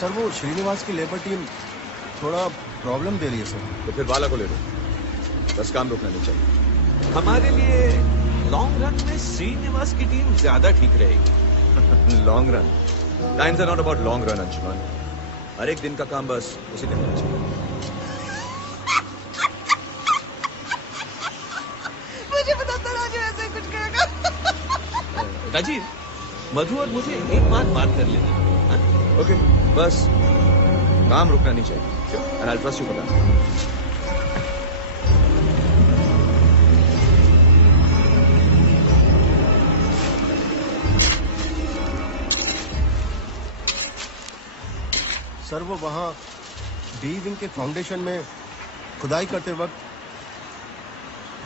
Sir वो श्रीनिवास की labour team थोड़ा प्रॉब्लम दे रही है सर। तो फिर बाला को ले लो, बस काम रुकना नहीं चाहिए। हमारे लिए लॉन्ग रन में श्रीनिवास की टीम ज्यादा ठीक रहेगी। Long run, times are not about long run Anshuman. हर एक दिन का काम बस उसी दिन होना चाहिए। मुझे पता था राजू ऐसे कुछ करेगा। राजीव, मधु और मुझे एक बात कर लेना। ओके, बस काम रुकना नहीं चाहिए। And I trust you for that. Sir वो वहाँ डी विंग के फाउंडेशन में खुदाई करते वक्त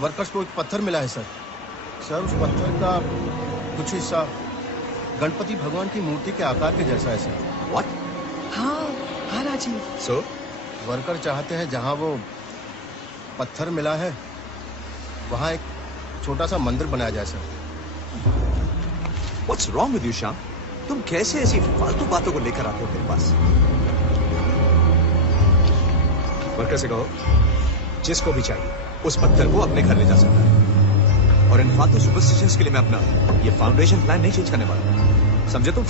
वर्कर्स को एक पत्थर मिला है सर। सर उस पत्थर का कुछ हिस्सा गणपति भगवान की मूर्ति के आकार के जैसा है सर। व्हाट? हाँ राजीव। सो वर्कर चाहते हैं जहाँ वो पत्थर मिला है वहाँ एक छोटा सा मंदिर बनाया जाए sir. What's wrong with you, Shyam? तुम कैसे ऐसी फालतू बातों को लेकर आते हो मेरे पास? वर्कर से कहो जिसको भी चाहिए उस पत्थर को अपने घर ले जा सकता है। और इन फालतू सुपरस्टिशंस के लिए मैं अपना ये फाउंडेशन प्लान नहीं चेंज करने वाला, समझे तुम?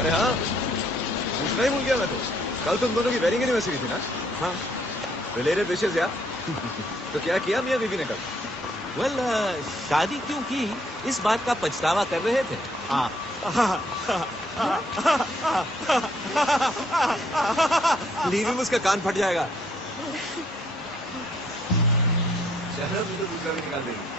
अरे हाँ, पूछना ही भूल गया मैं तो। कल तुम दोनों की वेडिंग एनिवर्सरी थी ना? हाँ। रिलेटेड विशेष यार। तो क्या किया मियां बीवी ने कल? वेल, शादी क्यों की इस बात का पछतावा कर रहे थे। लीवी में उसका कान फट जाएगा। चलो मुझे दूसरा भी निकाल देंगे।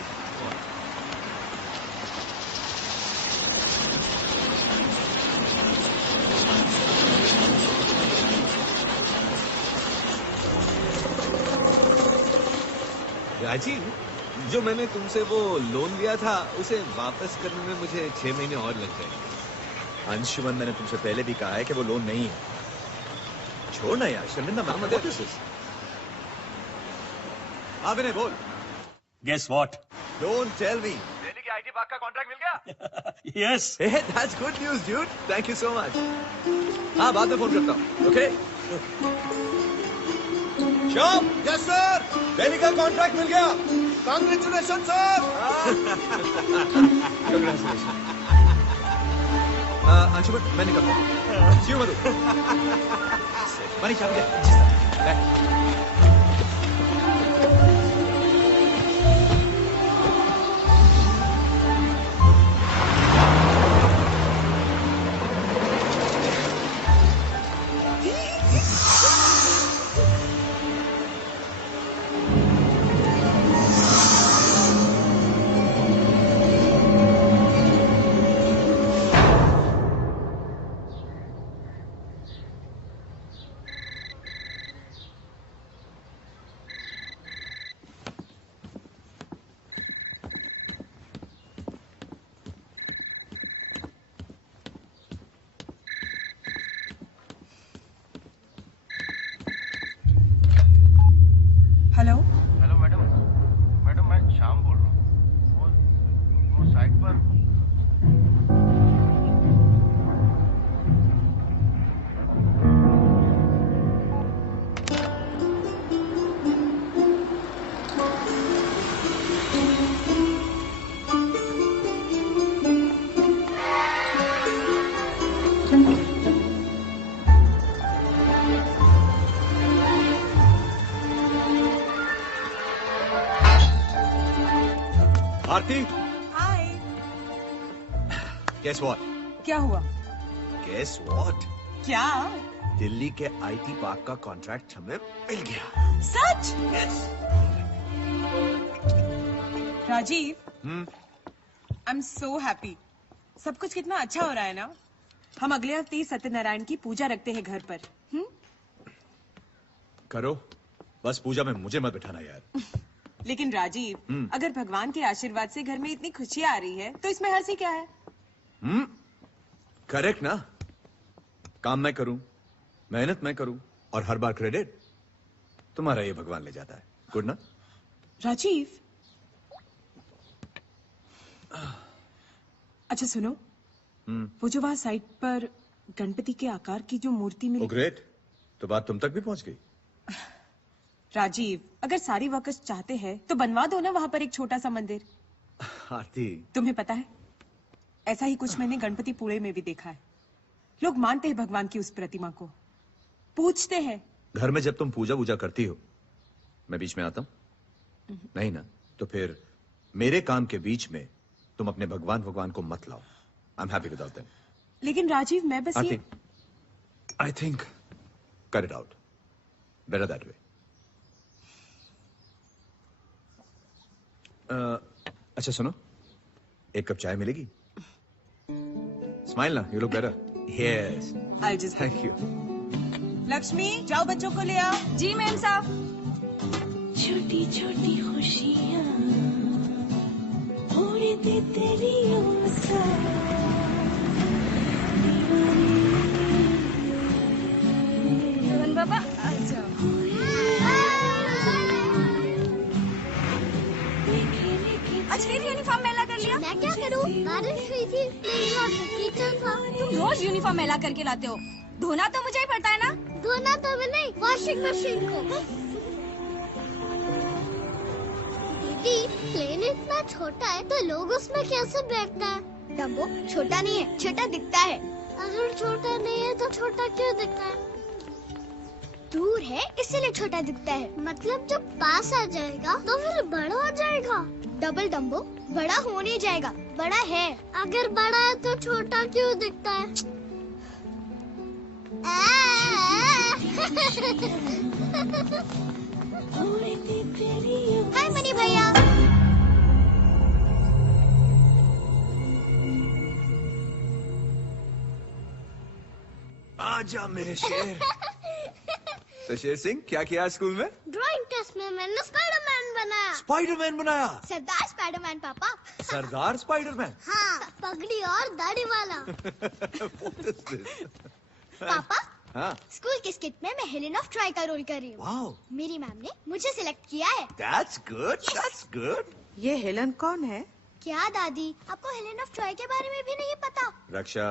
राजीव, जो मैंने तुमसे वो लोन लिया था उसे वापस करने में मुझे 6 महीने और लग जाएंगे। अंशुमन, मैंने तुमसे पहले भी कहा है कि वो लोन नहीं है। छोड़ना यार, शर्मिंदा मत कर। हाँ विनय बोल। Guess what? Don't tell me. Delhi के आईटी पार्क का कॉन्ट्रैक्ट मिल गया? Yes. Hey, that's good news, dude. Thank you so much. हाँ, बाद में फोन करता हूँ। Okay? Shyam. Yes sir. Delhi का कॉन्ट्रैक्ट मिल गया। Congratulation sir. Congratulations. अंशुमन, मैं निकलता हूँ। See you, Madhu. मनी चाबी दे। हेलो। Hello madam. मैडम मैं श्याम बोल रहा हूँ। वो साइट पर आरती। हाय। Guess what? क्या हुआ? Guess what? क्या? दिल्ली के आईटी पार्क का कॉन्ट्रैक्ट हमें मिल गया। सच? Yes. Rajiv, I am so happy. सब कुछ कितना अच्छा हो रहा है ना। हम अगले हफ्ते ही सत्यनारायण की पूजा रखते हैं घर पर। करो, बस पूजा में मुझे मत बिठाना यार। लेकिन राजीव, अगर भगवान के आशीर्वाद से घर में इतनी खुशियाँ आ रही है तो इसमें हंसी क्या है? करेक्ट ना। काम मैं करूं, मेहनत मैं करूं और हर बार क्रेडिट तुम्हारा ये भगवान ले जाता है। गुड ना? राजीव, अच्छा सुनो, वो जो वहाँ साइट पर गणपति के आकार की जो मूर्ति ओ मिली। ग्रेट, तो बात तुम तक भी पहुंच गई। राजीव, अगर सारी वर्कर्स चाहते हैं तो बनवा दो ना वहाँ पर एक छोटा सा मंदिर। आरती, तुम्हें पता है, ऐसा ही कुछ मैंने गणपति पुणे में भी देखा है। लोग मानते हैं भगवान की उस प्रतिमा को, पूछते हैं। घर में जब तुम पूजा वूजा करती हो, मैं बीच में आता हूं? नहीं ना, तो फिर मेरे काम के बीच में तुम अपने भगवान को मत लाओ। I am happy without them. लेकिन राजीव, मैं बस ये I think cut it out, better that way. अच्छा सुनो, एक कप चाय मिलेगी? स्माइल ना, you look better. Yes, I'll just thank you. Lakshmi, जाओ बच्चों को ले आओ। जी मैम साहब। छोटी छोटी खुशियाँ उड़ती तेरी रोहन बाबा आ जाओ। आज फिर यूनिफॉर्म मैला कर लिया। मैं क्या करूं? बारिश हुई थी, मेरी और कीचड़ था। तुम रोज यूनिफॉर्म मैला करके लाते हो, धोना तो मुझे ही पड़ता है ना। धोना तो मैं नहीं, वॉशिंग मशीन को। दीदी, प्लेन इतना छोटा है तो लोग उसमें कैसे बैठता है? डम्बो छोटा नहीं है, छोटा दिखता है। अगर छोटा नहीं है तो छोटा क्यों दिखता है? दूर है इसलिए छोटा दिखता है। मतलब जब पास आ जाएगा तो फिर बड़ा हो जाएगा। डबल डम्बो बड़ा हो नहीं जाएगा, बड़ा है। अगर बड़ा है तो छोटा क्यों दिखता है? हाय मनी भैया। आजा मेरे शेर। तो शेर सिंह, क्या किया आज स्कूल में? ड्राइंग टेस्ट में मैंने स्पाइडरमैन बनाया। स्पाइडरमैन बनाया। सरदार स्पाइडरमैन पापा। सरदार स्पाइडरमैन। हाँ, पगड़ी और दाढ़ी वाला। What is this? पापा, हाँ, स्कूल की स्किट में मैं हेलेन ऑफ ट्राई का रोल कर रही हूँ। वाओ, मेरी मैम ने मुझे सिलेक्ट किया है। that's good, that's good. ये हेलन कौन है? क्या दादी, आपको हेलेन ऑफ ट्राई के बारे में भी नहीं पता? रक्षा,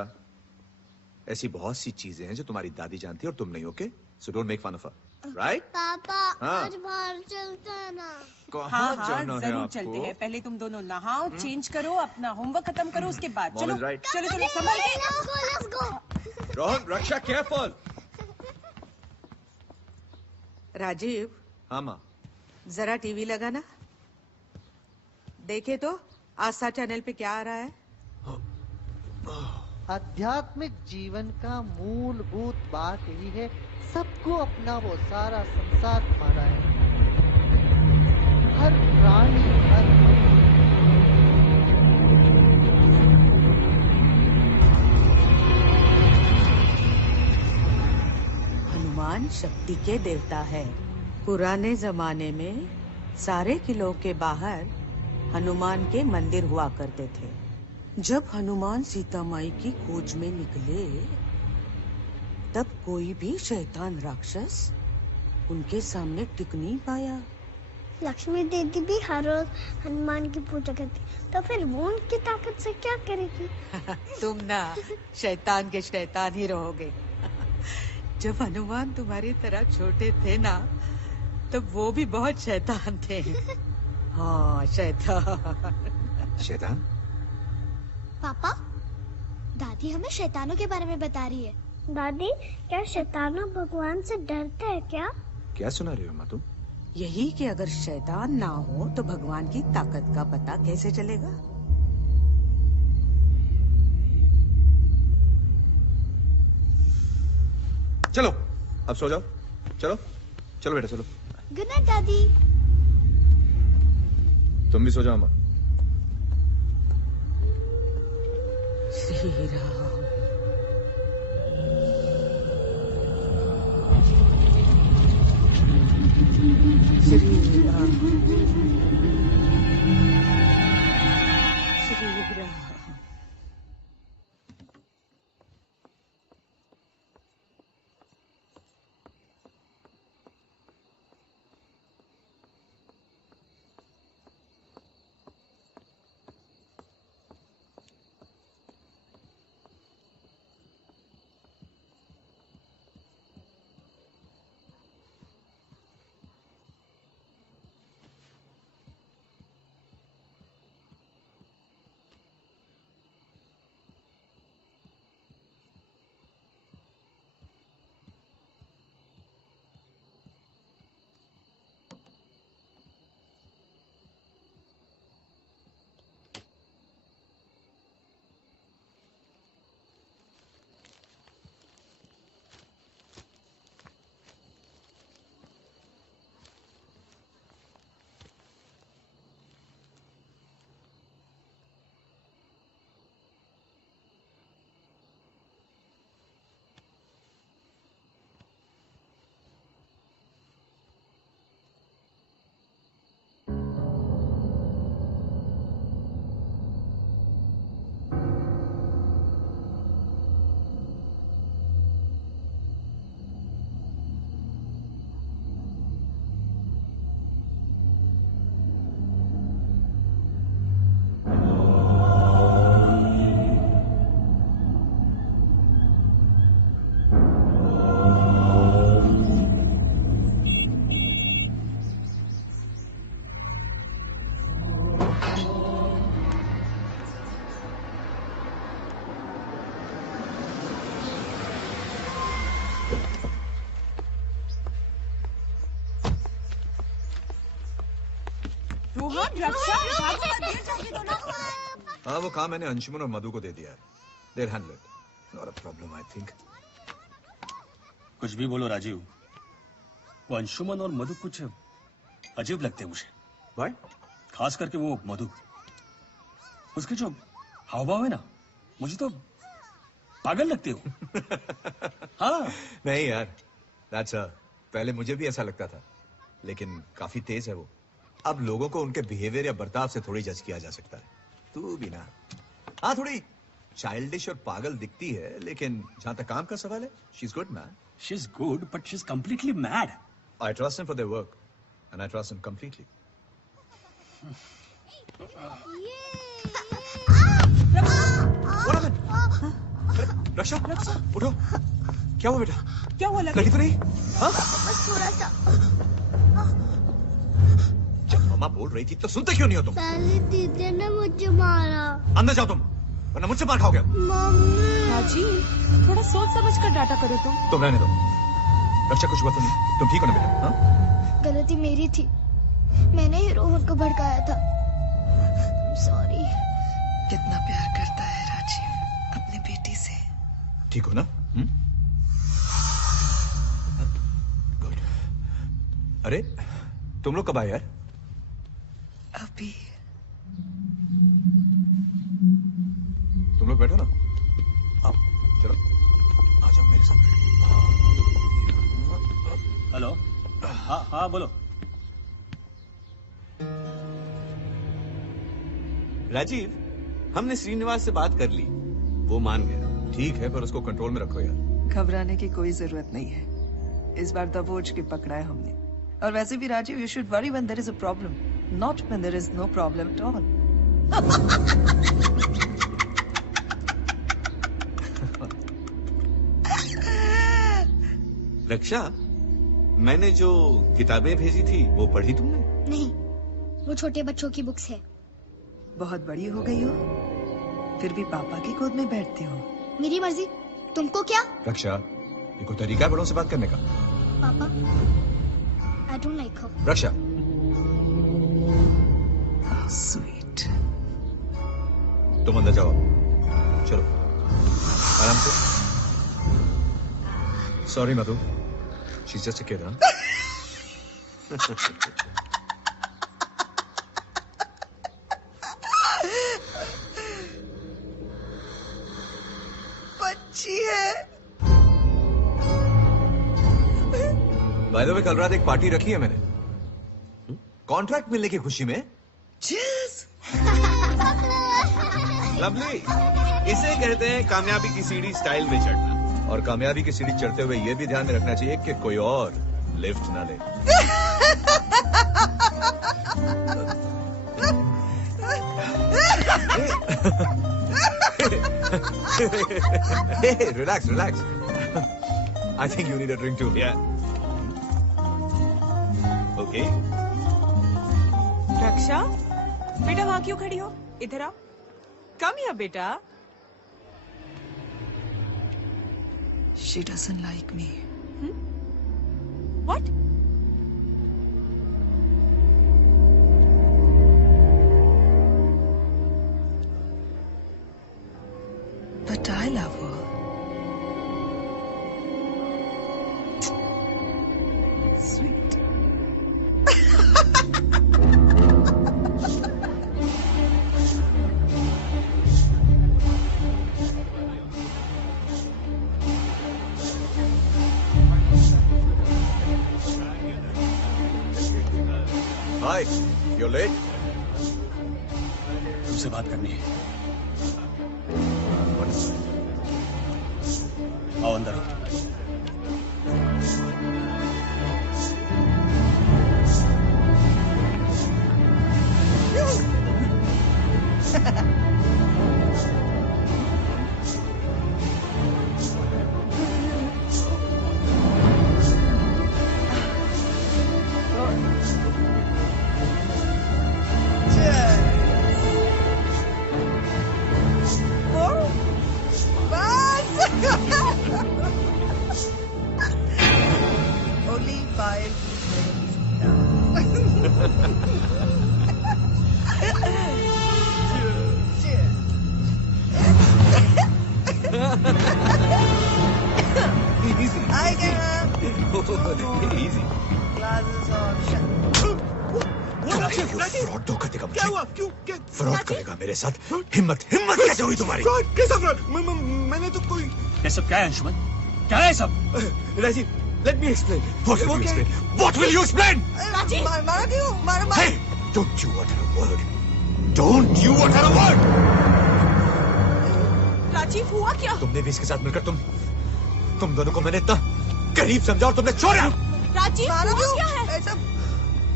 ऐसी बहुत सी चीजें हैं जो तुम्हारी दादी जानती है और तुम नहीं, okay? So don't make fun of her, right? पापा, हाँ। आज बाहर चलते हैं ना। कहाँ हाँ जाना है जरूर आपको? चलते हैं। पहले तुम दोनों नहाओ, चेंज करो, अपना होमवर्क खत्म करो, उसके बाद Mom चलो is right. चलो चलो संभल के। Let's go. Rohan, Raksha, careful. Rajiv, हाँ माँ। जरा टीवी लगाना। देखे तो आस्था चैनल पे क्या आ रहा है। आध्यात्मिक जीवन का मूलभूत बात यही है, सबको अपना वो सारा संसार तुम्हारा है। हर प्राणी, हर हनुमान शक्ति के देवता है। पुराने जमाने में सारे किलों के बाहर हनुमान के मंदिर हुआ करते थे। जब हनुमान सीता माई की खोज में निकले, तब कोई भी शैतान राक्षस उनके सामने टिक नहीं पाया। लक्ष्मी दीदी भी हर रोज हनुमान की पूजा करती, तो फिर वो उनकी ताकत से क्या करेगी? तुम ना शैतान के शैतान ही रहोगे। जब हनुमान तुम्हारी तरह छोटे थे ना, तब वो भी बहुत शैतान थे। हाँ, शैतान। शैतान? पापा, दादी हमें शैतानों के बारे में बता रही है। दादी, क्या शैतान भगवान से डरते हैं क्या? क्या सुना रहे हो माँ तुम? यही कि अगर शैतान ना हो तो भगवान की ताकत का पता कैसे चलेगा। चलो, अब सो जाओ। चलो, चलो बेटा चलो। गुड नाइट दादी। तुम भी सो जाओ माँ। श्री राम। श्री राम। श्री राम। रोहन, रक्षा, भागो मत, गिर जाओगे दोनों। हाँ, वो काम मैंने अंशुमन और मधु को दे दिया है। They'll handle it. Not a problem, I think. कुछ भी बोलो राजीव, वो अंशुमन और मधु कुछ अजीब लगते हैं मुझे। Why? खास करके वो मधु, उसके जो हाव भाव है ना, मुझे तो पागल लगते हो। हाँ। नहीं यार, that's पहले मुझे भी ऐसा लगता था, लेकिन काफी तेज है वो। अब लोगों को उनके बिहेवियर या बर्ताव से थोड़ी जज किया जा सकता है। तू भी ना, हाँ थोड़ी चाइल्डिश और पागल दिखती है, लेकिन जहां तक काम का सवाल है, she's good man. She's good, but she's completely mad. I trust them for their work, and I trust them completely. What happened? रक्षा, उठो। क्या हुआ बेटा? क्या हुआ? लगी तो नहीं? हाँ? बस थोड़ा सा। जब मम्मा बोल रही थी तो सुनते क्यों नहीं हो तुम? पहले दीदी ने मुझे मारा। अंदर जाओ तुम, वरना मुझसे मार खाओगे। मम्मी। राजीव, थोड़ा सोच समझ कर डाटा करो तुम रहने दो। रक्षा, कुछ हुआ तो नहीं? तुम ठीक हो ना बेटा? हाँ? गलती मेरी थी, मैंने ही रोहन को भड़काया था। सॉरी। कितना प्यार करता है राजीव अपनी बेटी से। ठीक हो ना? गुड। अरे तुम लोग कब आए यार? अभी। तुम लोग बैठो ना, आओ चलो, आ जाओ मेरे साथ। हेलो। हाँ हाँ बोलो। राजीव, हमने श्रीनिवास से बात कर ली, वो मान गया। ठीक है, पर उसको कंट्रोल में रखो यार। घबराने की कोई जरूरत नहीं है, इस बार दबोच के पकड़ा है हमने। और वैसे भी Rajiv, you should worry when there is a problem, not when there is no problem at all. Raksha, मैंने जो किताबें भेजी थी वो पढ़ी तुमने? नहीं, वो छोटे बच्चों की बुक्स है। बहुत बड़ी हो गई हो, फिर भी पापा की गोद में बैठती हो। मेरी मर्जी, तुमको क्या? रक्षा, ये कोई तरीका है बड़ों से बात करने का? पापा, I don't like her. Raksha, How sweet. तुम अंदर जाओ, चलो आराम से। Sorry Madhu, she's just a kid, huh? बच्ची है। बाय द वे, कल रात एक पार्टी रखी है मैंने, कॉन्ट्रैक्ट मिलने की खुशी में। Cheers. लवली, इसे कहते हैं कामयाबी की सीढ़ी स्टाइल में चढ़ना। और कामयाबी की सीढ़ी चढ़ते हुए ये भी ध्यान में रखना चाहिए कि कोई और लिफ्ट ना ले। Hey, relax, relax. I think you need a drink too. Yeah. Okay. रक्षा, बेटा वहाँ क्यों खड़ी हो? इधर आओ। कम हियर बेटा। She doesn't like me. What? But I love her. Sweet. Hi, you're late. तुमसे बात करनी है। आओ अंदर आओ। Only 5 minutes now. फ्रॉड धोखा देगा क्या मुझे। हुआ? क्यों? क्या? फ्रॉड करेगा मेरे साथ? हिम्मत कैसे हुई तुम्हारी? फ्रॉड? कैसा फ्रॉड? मैंने तो कोई... ये सब क्या है अंशुमन? क्या है सब? Rajiv, let me explain. What will you explain? What will you explain? Rajiv, मारा क्यों? मारा Hey, don't you utter a word. Don't you utter a word. Rajiv हुआ क्या? तुमने भी इसके साथ मिलकर तुम दोनों को मैंने इतना करीब समझा और तुमने छोड़ा। राजीव हुआ क्या है? ऐसा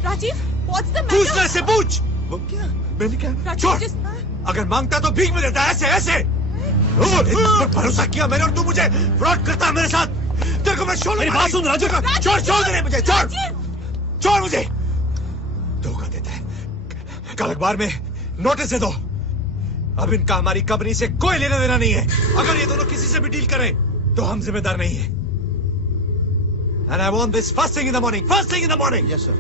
राजीव, what's the पूछना matter? से पूछ। वो क्या? मैंने क्या? राजीव, छोड़। just- अगर मांगता तो भीख में देता, ऐसे पर भरोसा किया मैंने और तू मुझे फ्रॉड करता है मेरे साथ। तेरे को मैं छोड़ मेरी बात सुन राजू। छोड़ दे मुझे, छोड़ मुझे। धोखा देता है। कल अखबार में नोटिस दे दो। अब इनका हमारी कंपनी से कोई लेना देना नहीं है। अगर ये दोनों किसी से भी डील करें तो हम जिम्मेदार नहीं है। And I want this first thing in the morning. First thing in the morning. Yes, sir.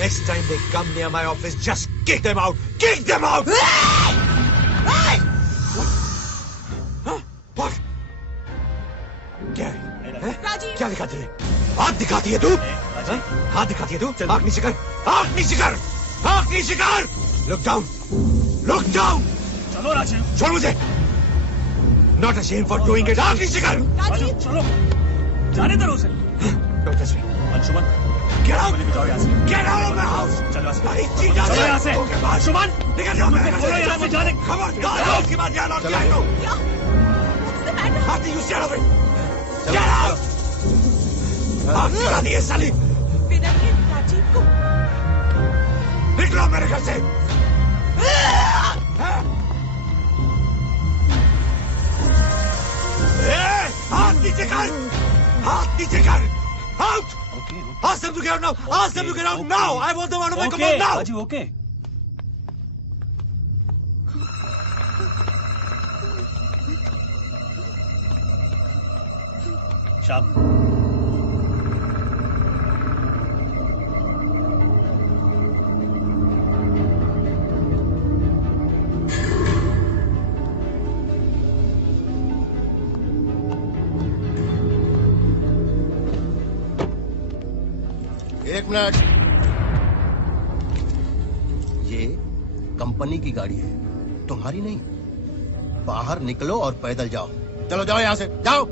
Next time they come near my office, just kick them out. Kick them out. What? क्या है? राजीव, क्या दिखाती है? हाथ दिखाती है तू? हाँ? हाथ दिखाती है तू? आँख नीचे कर, आँख नीचे कर, आँख नीचे कर। Look down, look down. चलो राजीव। छोड़ मुझे। Not ashamed for doing it. आँख नीचे कर। राजू चलो, जाने दो उसे। Don't touch me. Anshuman, Get out. निकलो यहाँ से। Get out of my house. चलो यहाँ से। अरे चीज़ चलो यहाँ से। अंशुमन, निकल जाओ मेरे घर बोलो यहाँ से जाने। खबरदार उसकी बात ध्यान और क्या है तो? what's the matter? How do you stand over it? Get out. आँख दिखा दी है साली। विनय ने राजीव को निकलो मेरे घर से। हाथ नीचे कर, हाथ नीचे कर। Out. Ask them to get out now. Ask them to get out now. I want them out of my compound now. Raju okay. शाम। एक मिनट। ये कंपनी की गाड़ी है, तुम्हारी नहीं। बाहर निकलो और पैदल जाओ। चलो जाओ यहां से, जाओ।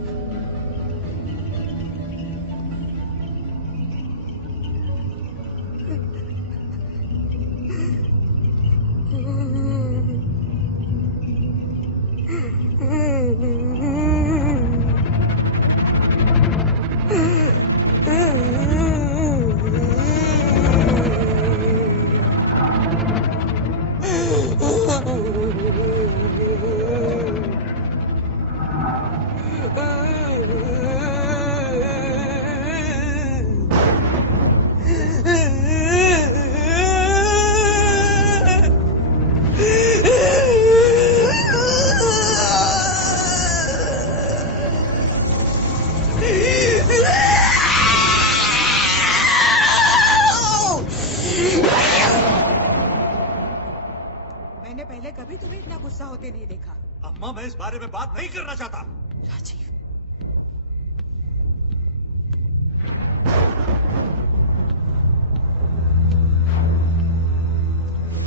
मैंने पहले कभी तुम्हें इतना गुस्सा होते नहीं देखा। अम्मा मैं इस बारे में बात नहीं करना चाहता। राजीव,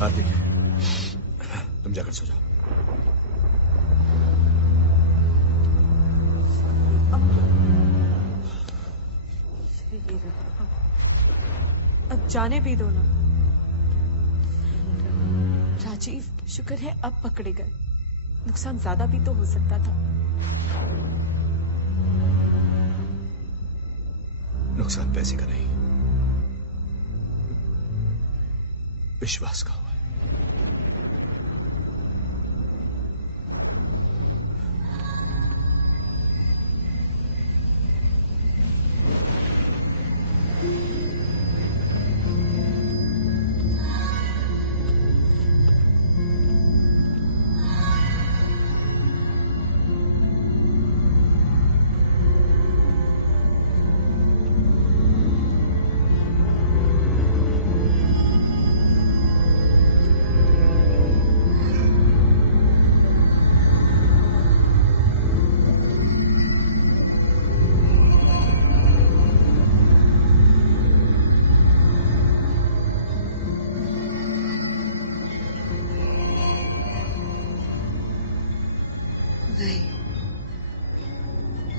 आरती, तुम जाकर सो जाओ। अब जाने भी दो ना। राजीव, शुक्र है अब पकड़े गए। नुकसान ज्यादा भी तो हो सकता था। नुकसान पैसे का नहीं, विश्वास का हुआ है।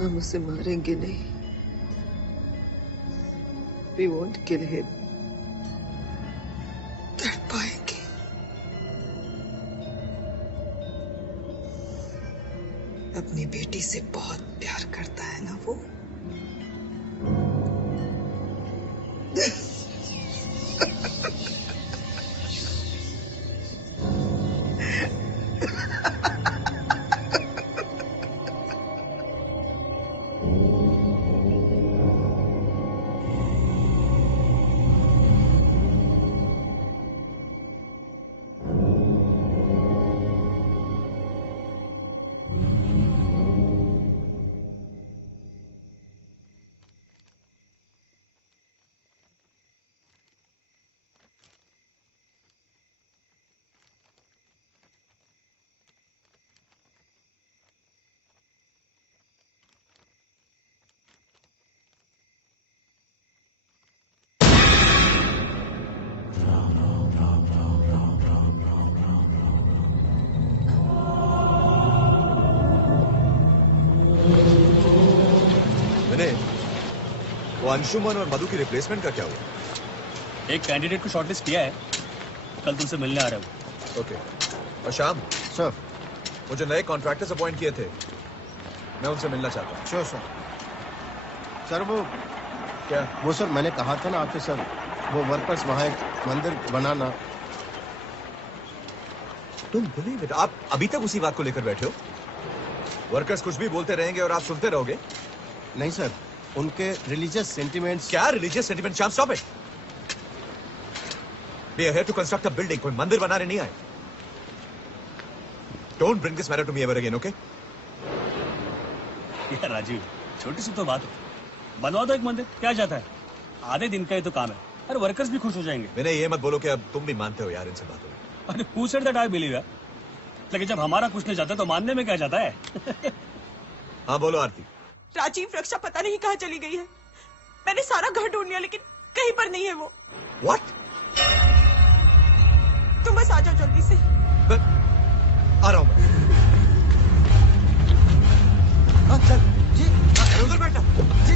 हम उसे मारेंगे नहीं। We won't kill him. तड़पाएंगे। अपनी बेटी से बहुत प्यार करता है ना वो। वो अंशुमन और मधु की रिप्लेसमेंट का क्या हुआ? एक कैंडिडेट को शॉर्टलिस्ट किया है, कल तुमसे मिलने आ रहा है। ओके। और शाम सर। वो जो नए कॉन्ट्रैक्टर्स अपॉइंट किए थे, मैं उनसे मिलना चाहता हूँ। Sure sir. सर वो क्या? वो सर मैंने कहा था ना आपसे सर, वो वर्कर्स वहाँ एक मंदिर बनाना। तुम बिलीव इट, आप अभी तक उसी बात को लेकर बैठे हो? वर्कर्स कुछ भी बोलते रहेंगे और आप सुनते रहोगे? नहीं सर, उनके रिलीजियस सेंटिमेंट्स। क्या रिलीजियस सेंटिमेंट? शाम stop it. We are here to construct a building, कोई मंदिर बनाने नहीं आए। Don't bring this matter to me ever again, okay? यार राजीव, छोटी सी तो बात हो, बनवा दो एक मंदिर, क्या जाता है? आधे दिन का ही तो काम है, अरे वर्कर्स भी खुश हो जाएंगे। मैंने ये मत बोलो कि अब तुम भी मानते हो यार इन सब बातों में। अरे who said that I believe है? लेकिन जब हमारा कुछ नहीं जाता तो मानने में क्या जाता है? हाँ बोलो आरती। राजीव, रक्षा पता नहीं कहाँ चली गई है। मैंने सारा घर ढूंढ लिया लेकिन कहीं पर नहीं है वो। What? तुम बस आ जाओ जल्दी से। आ रहा हूँ मैं। हाँ चल जी, उधर बैठना जी।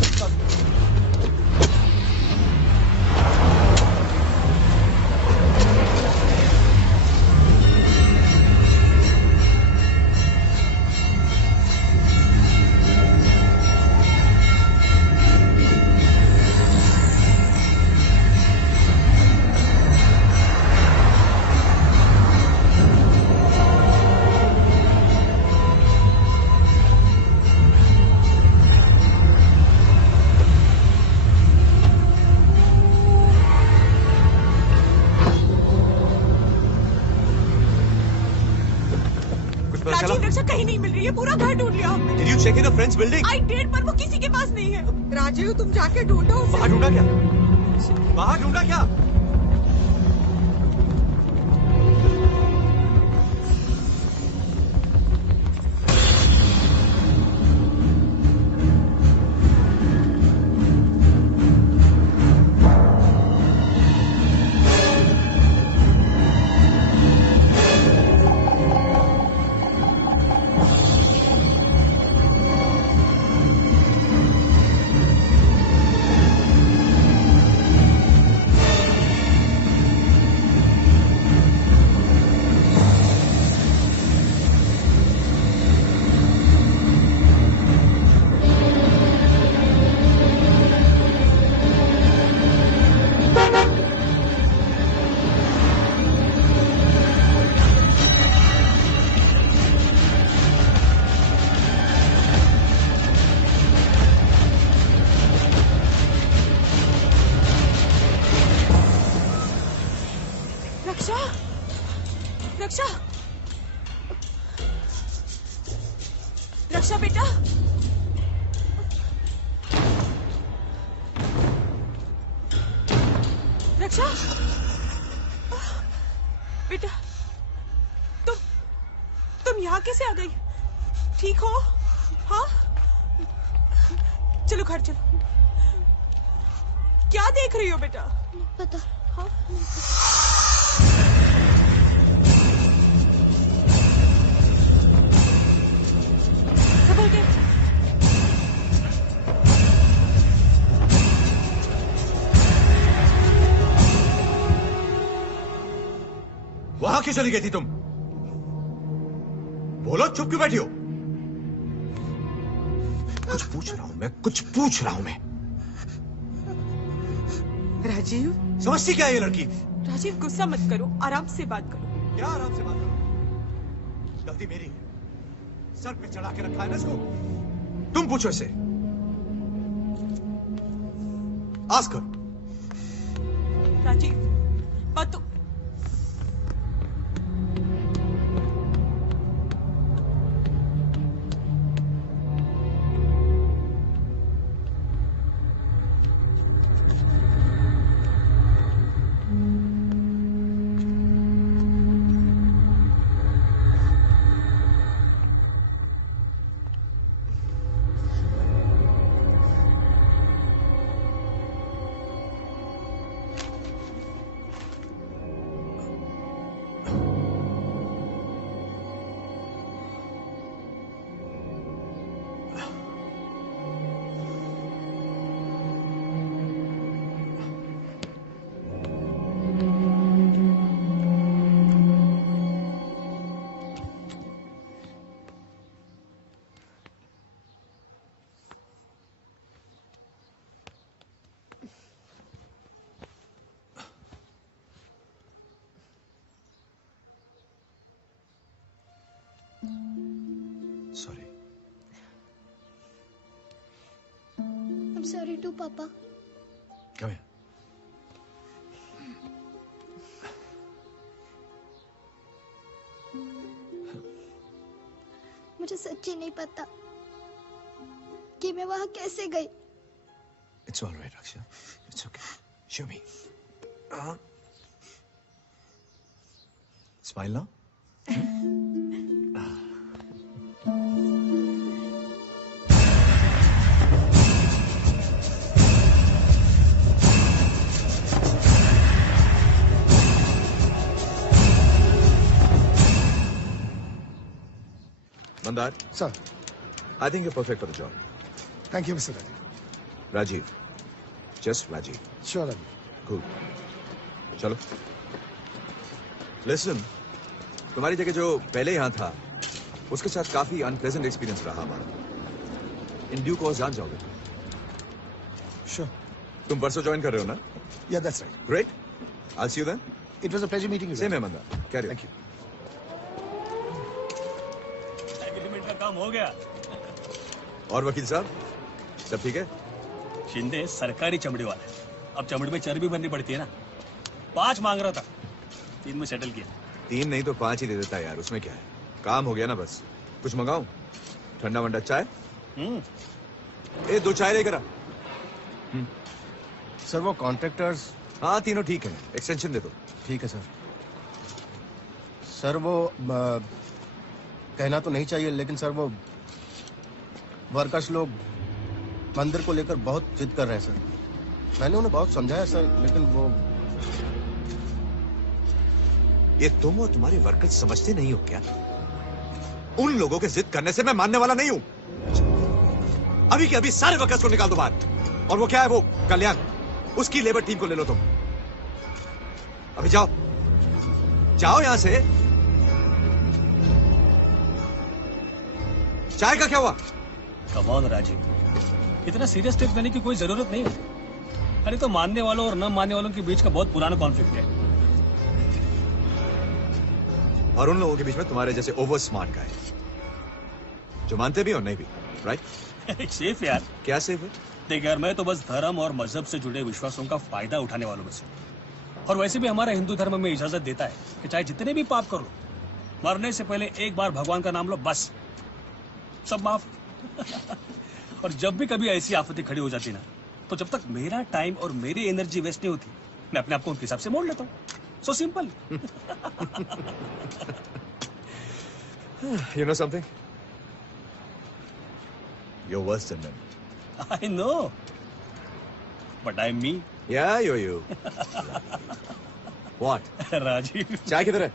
राजीव, रक्षा कहीं नहीं मिल रही है, पूरा घर ढूंढ लिया हमने। Did you check in the friend's building? I did, पर वो किसी के पास नहीं है। राजीव, तुम जाके ढूंढो उसे। बाहर ढूंढा क्या? बाहर ढूंढा क्या? रक्षा, रक्षा बेटा, रक्षा बेटा, तुम यहाँ कैसे आ गई? ठीक हो? हाँ, चलो घर चलो। क्या देख रही हो बेटा? पता। हाँ, सब हो गया? वहां क्यों चली गई थी तुम? बोलो, चुप क्यों बैठी हो? कुछ पूछ रहा हूं मैं। राजीव, समझती क्या है ये लड़की? राजीव गुस्सा मत करो, आराम से बात करो। क्या आराम से बात करो? गलती मेरी है, सर पे चढ़ा के रखा है ना इसको। तुम पूछो इसे, आस्क कर। राजीव, बात तो सॉरी। I'm sorry too, पापा। Come here. मुझे सच्ची नहीं पता कि मैं वहां कैसे गई। It's all right, Raksha. It's okay. Show me. Smile now. Mandar, Sir, I think you're perfect for the job. thank you, Mr. Rajiv. Rajiv. Just Rajiv. Sure, Rajiv. Cool. चलो. Listen, तुम्हारी जगह जो पहले यहाँ था, उसके साथ काफी अनप्लेजेंट एक्सपीरियंस रहा हमारा. In due course जान जाओगे. Sure. तुम परसों ज्वाइन कर रहे हो ना? Yeah, that's right. Great. I'll see you then. It was a pleasure meeting you. Same Rajiv. है मंदा. Carry on. Thank you. Agreement का काम हो गया। और वकील साहब, सब ठीक है? शिंदे सरकारी चमड़ी वाला है। अब चमड़ी में चर्बी भरनी पड़ती है ना। 5 मांग रहा था, 3 में सेटल किया। 3 नहीं तो 5 ही दे देता यार, उसमें क्या है? काम हो गया ना बस। कुछ मंगाऊं? ठंडा वंडा चाय? ए 2 चाय लेकर आ। सर वो कॉन्ट्रैक्टर्स। हाँ तीनों ठीक है, एक्सटेंशन दे दो। ठीक है सर। सर वो कहना तो नहीं चाहिए लेकिन सर वो वर्कर्स लोग मंदिर को लेकर बहुत जिद कर रहे हैं सर। मैंने उन्हें बहुत समझाया सर, लेकिन वो ये तुम और तुम्हारे वर्कर्स समझते नहीं हो क्या? उन लोगों के जिद करने से मैं मानने वाला नहीं हूं। अभी के अभी सारे वर्कर्स को निकाल दो बाहर। और वो क्या है, वो कल्याण, उसकी लेबर टीम को ले लो तुम। अभी जाओ, जाओ यहां से। चाय का क्या हुआ? कम ऑन राजीव, इतना सीरियस स्टेप लेने की कोई जरूरत नहीं है। अरे तो मानने वालों और न मानने वालों के बीच का बहुत पुराना कॉन्फ्लिक्ट है। और उन लोगों के बीच में तुम्हारे जैसे ओवर स्मार्ट का है, जो मानते भी और नहीं भी, राइट? सेफ यार। क्या सेफ है? देख यार, मैं तो बस धर्म और मजहब से जुड़े विश्वासों का फायदा उठाने वालों में से। और वैसे भी हमारा हिंदू धर्म में इजाजत देता है कि चाहे जितने भी पाप कर लो, मरने से पहले एक बार भगवान का नाम लो, बस सब माफ। और जब भी कभी ऐसी आफतें खड़ी हो जाती ना, तो जब तक मेरा टाइम और मेरी एनर्जी वेस्ट नहीं होती, मैं अपने आप को उनके हिसाब से मोड़ लेता हूँ। So simple. You know something? You're worse than them. I know, but I'm me. Yeah, you're you. What? Rajiv, चाय किधर है?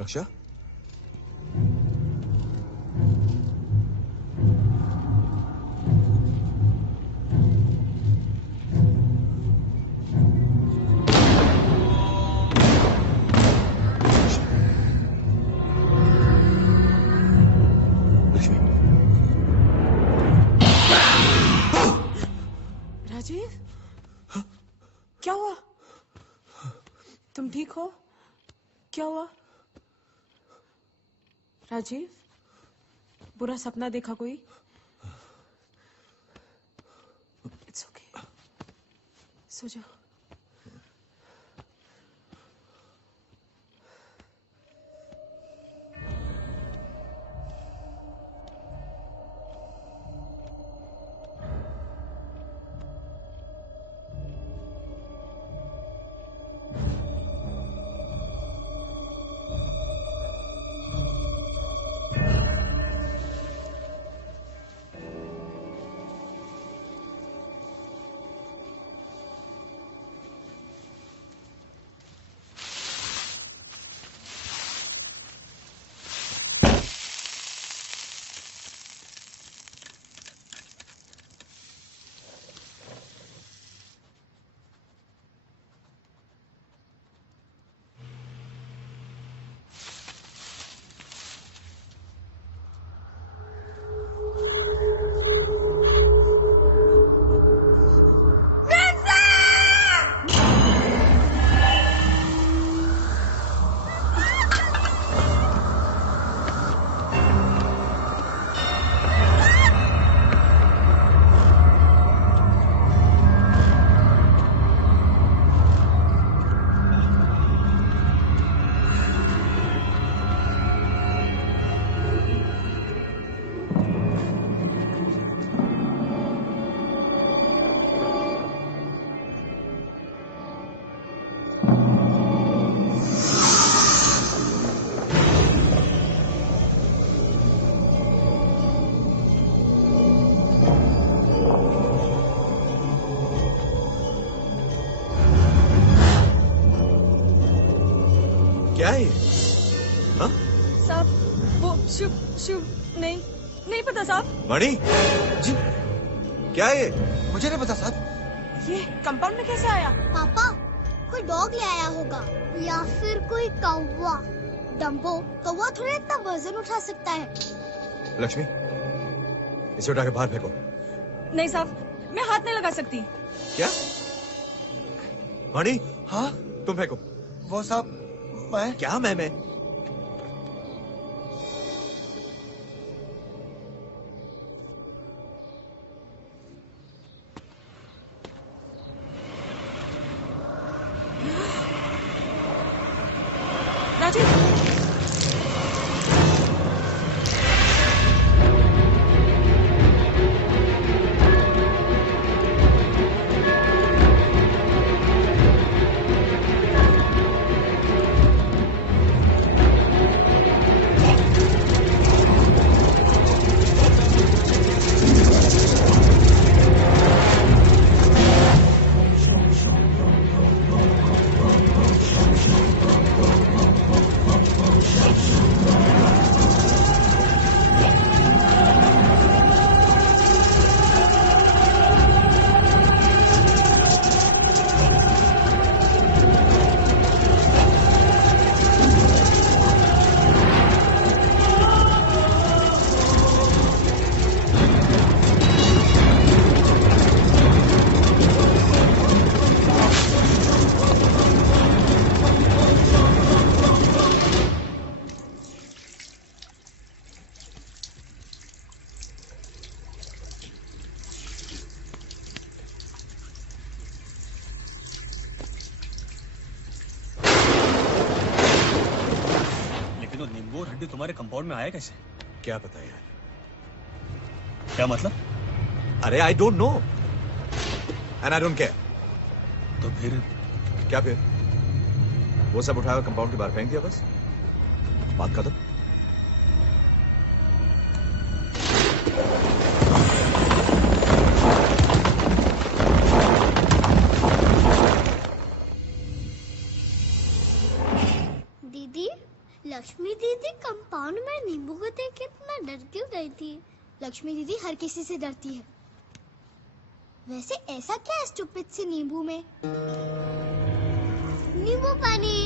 रक्षा? राजीव, क्या हुआ? तुम ठीक हो? क्या हुआ? राजीव, बुरा सपना देखा कोई? इट्स ओके, सो जाओ। क्या है? हाँ? साहब, वो शिव नहीं पता साहब। मणि जी क्या है ये? मुझे नहीं पता साहब। ये कंपाउंड में कैसे आया? पापा, कोई डॉग ले आया होगा या फिर कोई कौवा। डम्बो, कौवा थोड़ा इतना वजन उठा सकता है। लक्ष्मी, इसे उठा के बाहर फेंको। नहीं साहब, मैं हाथ नहीं लगा सकती। क्या? मणि, हाँ तुम फेंको। वो साहब, मैं क्या मैं राजीव, हड्डी तुम्हारे कंपाउंड में आया कैसे? क्या पता यार। क्या मतलब? अरे I don't know and I don't care. तो फिर क्या फिर? वो सब उठाया कंपाउंड के बाहर फेंक दिया, बस बात खत्म। दीदी, लक्ष्मी दीदी कंपाउंड में नींबू को देख के इतना डर क्यों गई थी? लक्ष्मी दीदी हर किसी से डरती है। वैसे ऐसा क्या है स्टूपिड सी नींबू में? नींबू पानी।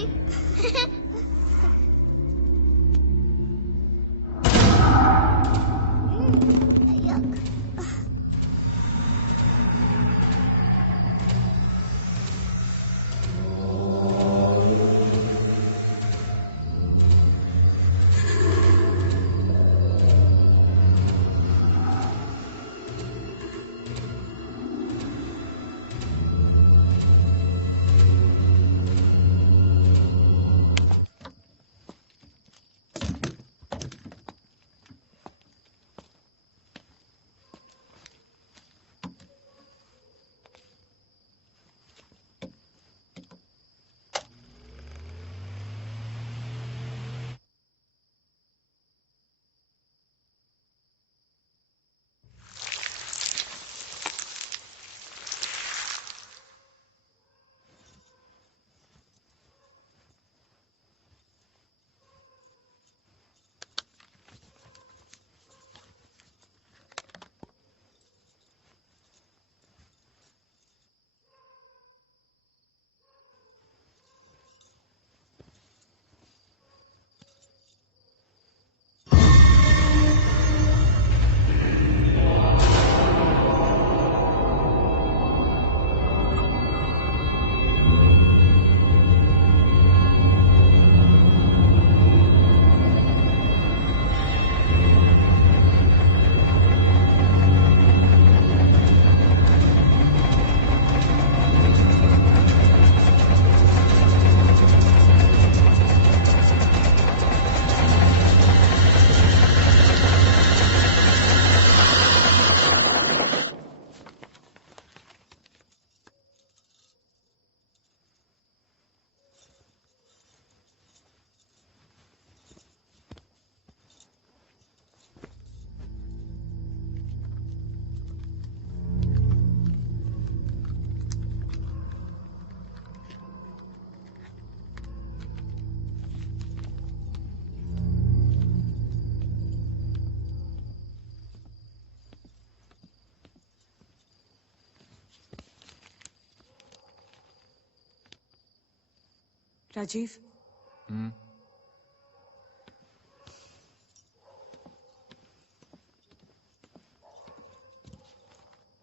Rajiv,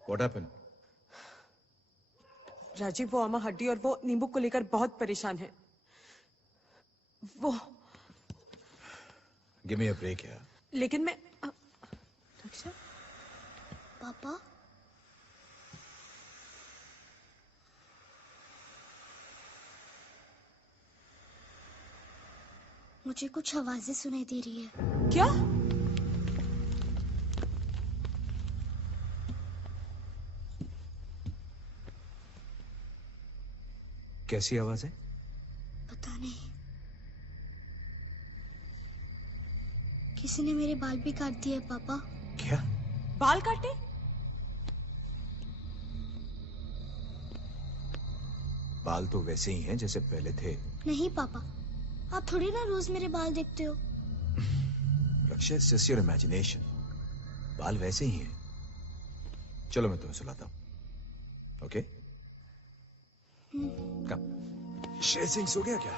What happened? राजीव वो अम्मा हड्डी और वो नींबू को लेकर बहुत परेशान है। वो Give me a break यार। लेकिन मैं रक्षा? पापा मुझे कुछ आवाजें सुनाई दे रही है। क्या? कैसी आवाज है? पता नहीं। किसी ने मेरे बाल भी काट दिए पापा। क्या? बाल काटे? बाल तो वैसे ही हैं जैसे पहले थे। नहीं पापा, आप थोड़ी ना रोज मेरे बाल देखते हो। रक्षा, it's just your imagination। बाल वैसे ही हैं। चलो मैं तुम्हें सुलाता हूँ। ओके? कम। शेर सिंह सो गया क्या?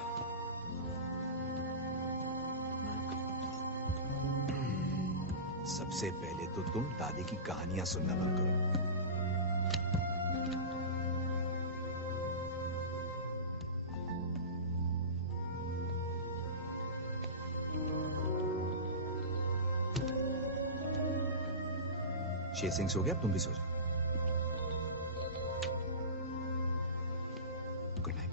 सबसे पहले तो तुम दादी की कहानियां सुनना बंद करो। शेर सिंह सो गया, तुम भी सो जाओ। Good night.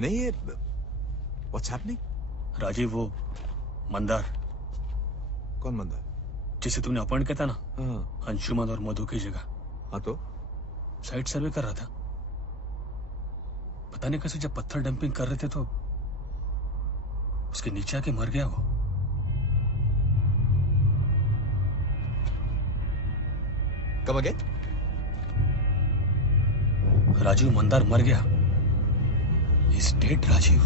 विनय, ये व्हाट्स हैपनिंग? राजीव, वो मंदार। कौन मंदार? जिसे तुमने अपॉइंट किया था ना, हाँ। अंशुमन और मधु की जगह। हाँ तो साइट सर्वे कर रहा था। पता नहीं कैसे जब पत्थर डंपिंग कर रहे थे तो उसके नीचे आके मर गया वो। Come again? राजीव मंदार मर गया। Is dead Rajiv.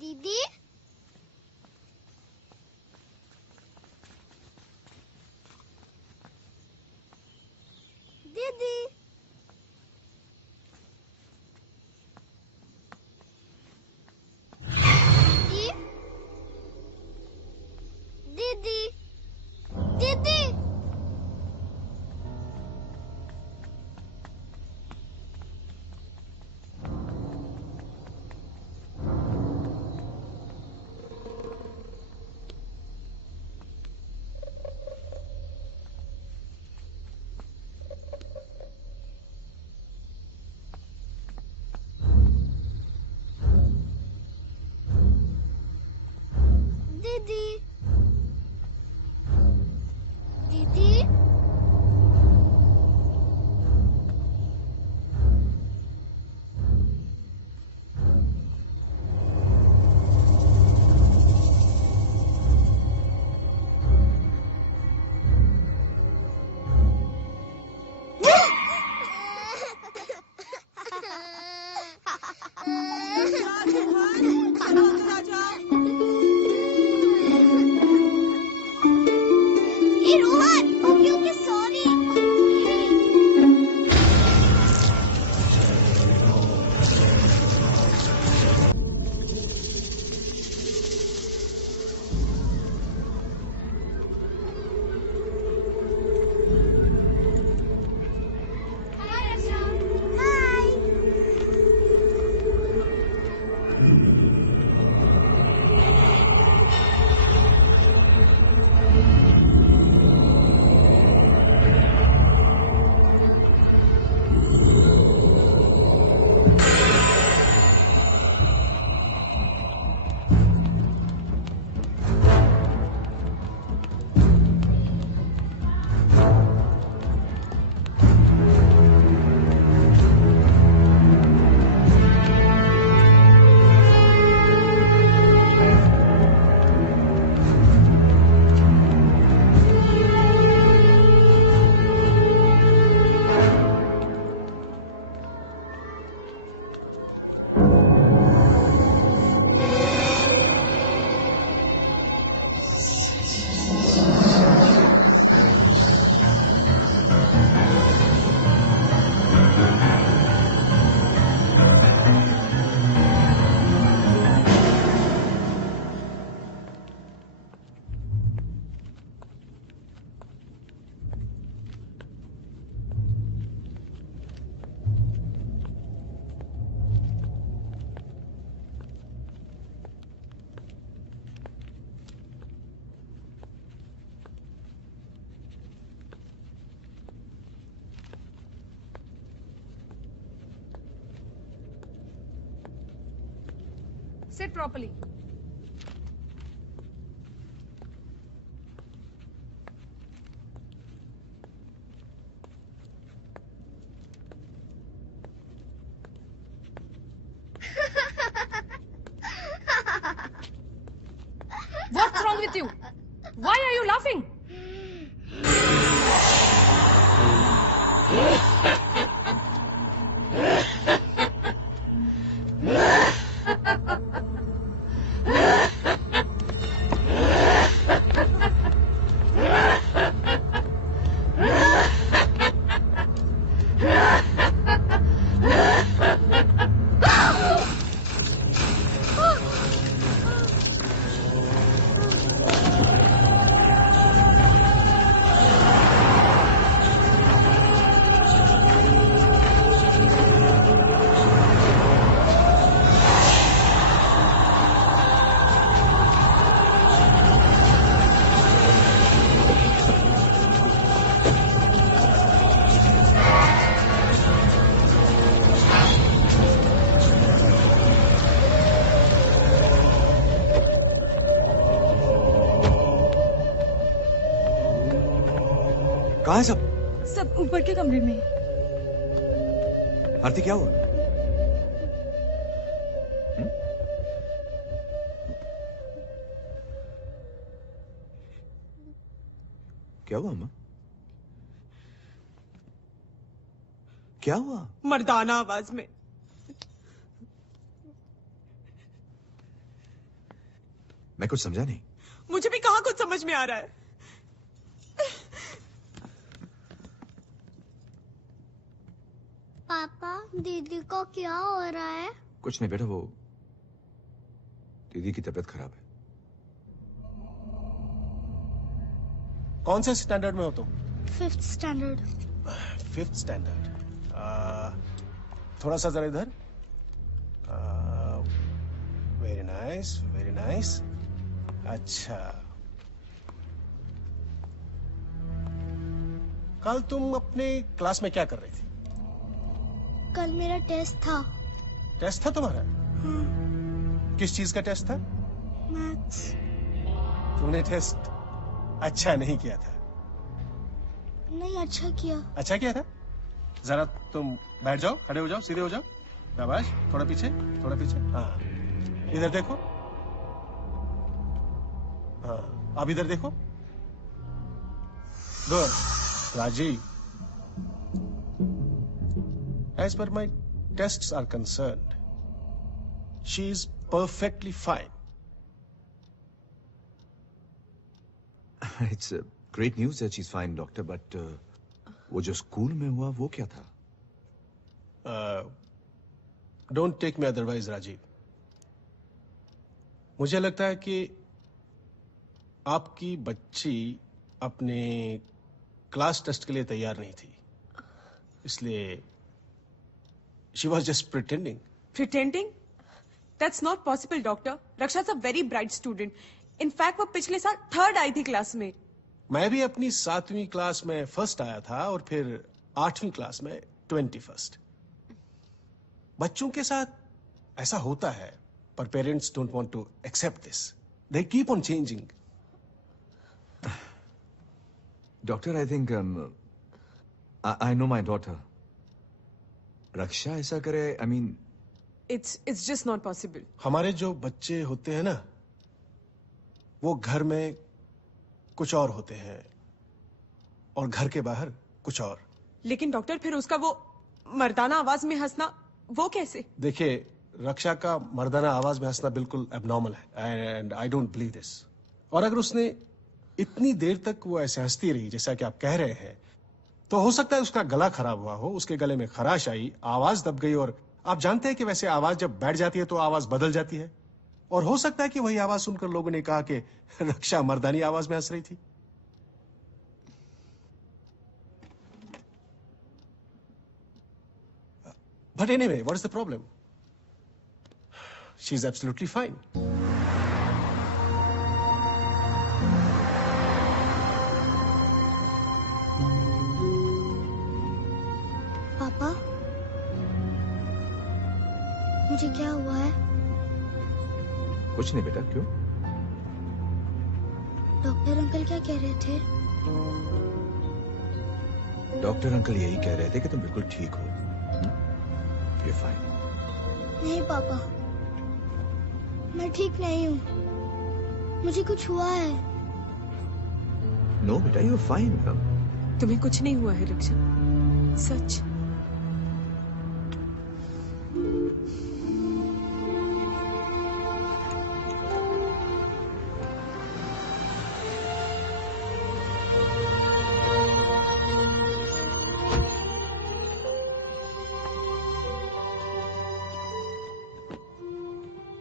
दीदी दीदी दीदी दीदी दीदी दीदी ये Rohan okay okay sorry Sit properly. कहाँ है सब? सब ऊपर के कमरे में। आरती क्या हुआ? क्या हुआ अम्मा? क्या हुआ? मर्दाना आवाज में। मैं कुछ समझा नहीं। मुझे भी कहाँ कुछ समझ में आ रहा है। पापा दीदी को क्या हो रहा है? कुछ नहीं बेटा, वो दीदी की तबीयत खराब है। कौन से स्टैंडर्ड में हो तुम? 5th standard. 5th standard. थोड़ा सा जरा इधर। Very nice, very nice. अच्छा, कल तुम अपने क्लास में क्या कर रही थी? कल मेरा टेस्ट था। टेस्ट था तुम्हारा? किस चीज का टेस्ट था? मैथ्स। तुमने टेस्ट अच्छा नहीं किया था। नहीं, अच्छा किया। अच्छा किया था? जरा तुम बैठ जाओ, खड़े हो जाओ, सीधे हो जाओ। शाबाश, थोड़ा पीछे, थोड़ा पीछे। हाँ, इधर देखो। हाँ, अब इधर देखो। Good. Rajiv, as per my tests are concerned, she is perfectly fine. It's great news that she's fine, doctor. But वो जो स्कूल में हुआ वो क्या था? Don't take me otherwise, Rajiv. मुझे लगता है कि आपकी बच्ची अपने क्लास टेस्ट के लिए तैयार नहीं थी, इसलिए she was just pretending. Pretending? That's not possible, doctor. Raksha's a very bright student. In fact, वो पिछले साल 3rd आई थी क्लास में। मैं भी अपनी 7वीं क्लास में फर्स्ट आया था और फिर 8वीं क्लास में 21st। बच्चों के साथ ऐसा होता है, पर parents don't want to accept this. They keep on changing. Doctor, I think I know my daughter. Raksha ऐसा करे, I mean It's just not possible. हमारे जो बच्चे होते हैं ना, वो घर में कुछ और होते हैं और घर के बाहर कुछ और। लेकिन डॉक्टर, फिर उसका वो मर्दाना आवाज में हंसना, वो कैसे? देखिए, रक्षा का मर्दाना आवाज में हंसना बिल्कुल एबनॉर्मल है and I don't believe this. और अगर उसने इतनी देर तक वो ऐसे हंसती रही जैसा कि आप कह रहे हैं, तो हो सकता है उसका गला खराब हुआ हो, उसके गले में खराश आई, आवाज दब गई। और आप जानते हैं कि वैसे आवाज जब बैठ जाती है तो आवाज बदल जाती है, और हो सकता है कि वही आवाज सुनकर लोगों ने कहा कि रक्षा मर्दानी आवाज में हंस रही थी। But anyway, what is the problem? She's absolutely fine. पापा, मुझे क्या हुआ है? कुछ नहीं बेटा। क्यों? डॉक्टर अंकल क्या कह रहे थे? डॉक्टर अंकल यही कह रहे थे कि तुम बिल्कुल ठीक हो। You're fine. नहीं पापा, मैं ठीक नहीं हूँ। मुझे कुछ हुआ है। No बेटा, you're fine. तुम्हें कुछ नहीं हुआ है रक्षा, सच।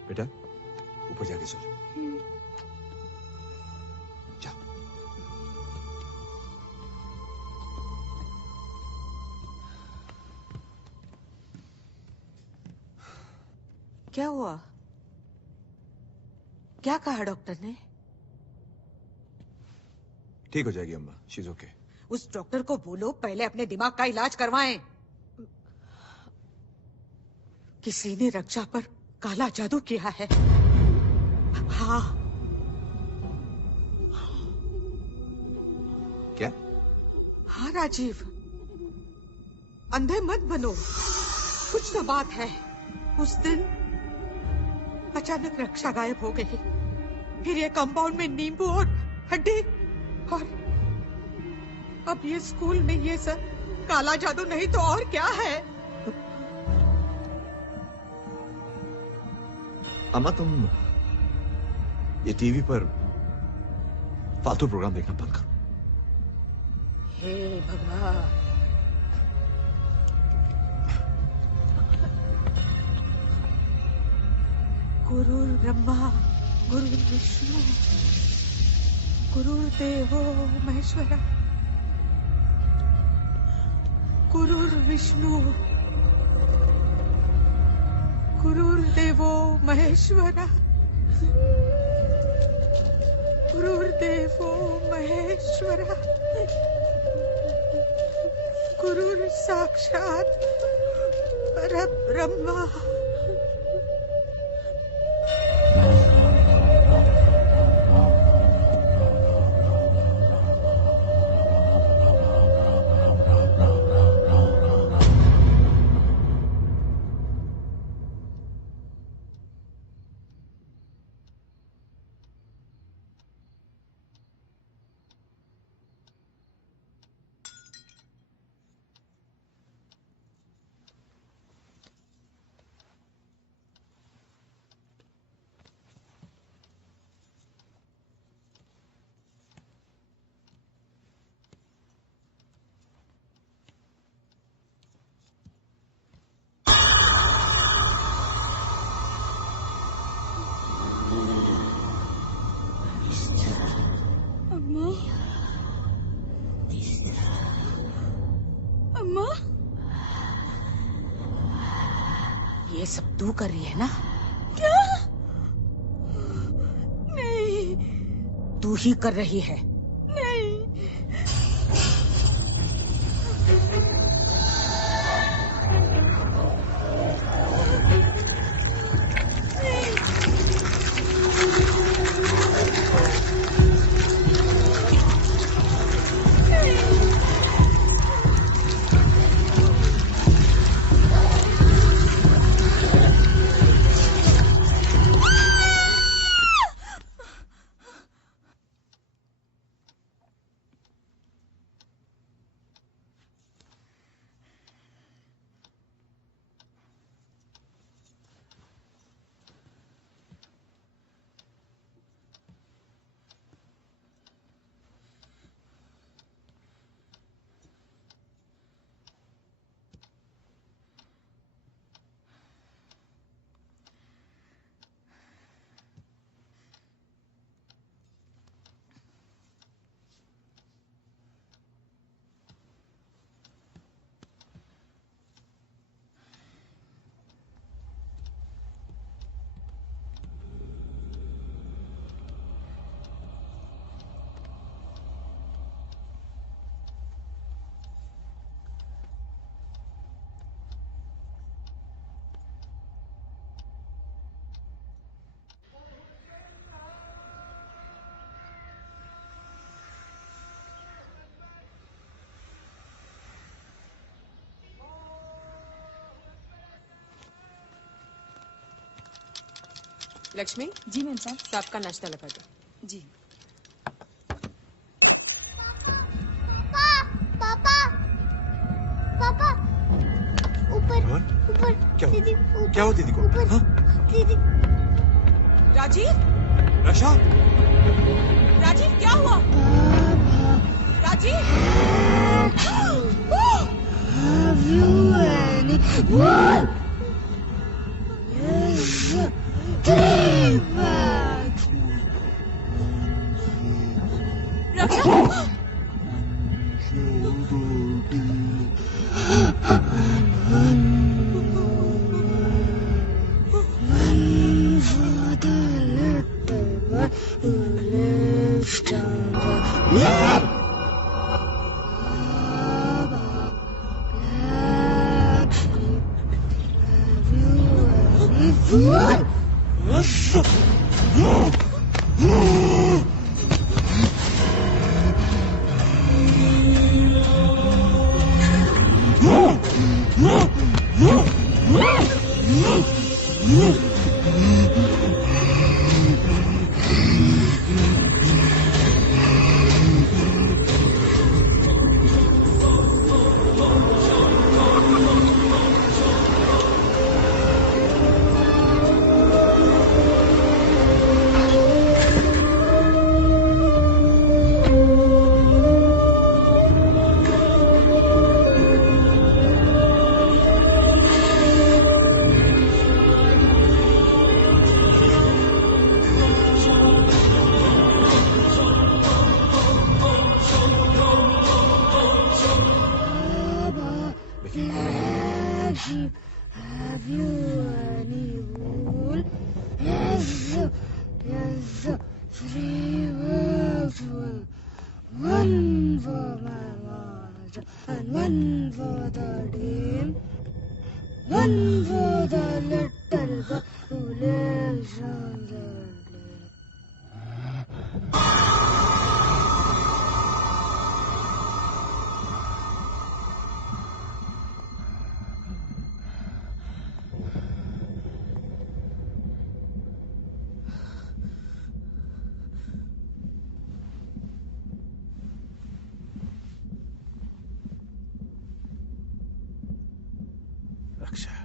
बेटा, ऊपर जाके सो जाओ। क्या हुआ? क्या कहा डॉक्टर ने? ठीक हो जाएगी अम्मा, शी इज ओके। उस डॉक्टर को बोलो पहले अपने दिमाग का इलाज करवाएं। किसी ने रक्षा पर काला जादू किया है। हाँ। क्या? हाँ राजीव, अंधे मत बनो, कुछ तो बात है। उस दिन अचानक रक्षा गायब हो गई, फिर ये कंपाउंड में नींबू और हड्डी, और अब ये स्कूल में ये सब काला जादू नहीं तो और क्या है? अम्मा, तुम ये टीवी पर फालतू प्रोग्राम देखना बंद करो। हे भगवान, गुरुर् ब्रह्मा गुरुर् विष्णु गुरुर्देवो महेश्वरा, गुरुर्विष्णु गुरुर्देवो महेश्वरा, गुरुर्देवो महेश्वरा, गुरुर् साक्षात परब्रह्मा। अम्मा, ये सब तू कर रही है ना? क्या? नहीं, तू ही कर रही है। नहीं। लक्ष्मी। जी मैम साहब। साहब का नाश्ता लगा दो। जी। पापा, पापा, ऊपर, ऊपर, क्या हुआ? दीदी, ऊपर, क्या हुआ दीदी को? ऊपर, हाँ? दीदी। राजीव, रक्षा, राजीव क्या हुआ? Rajiv, Have you anyone? Came back. Have you any rule? Yes, 3 words, one for my lord, and one for the dame, one for the little boy who lives on the lake. रक्षा,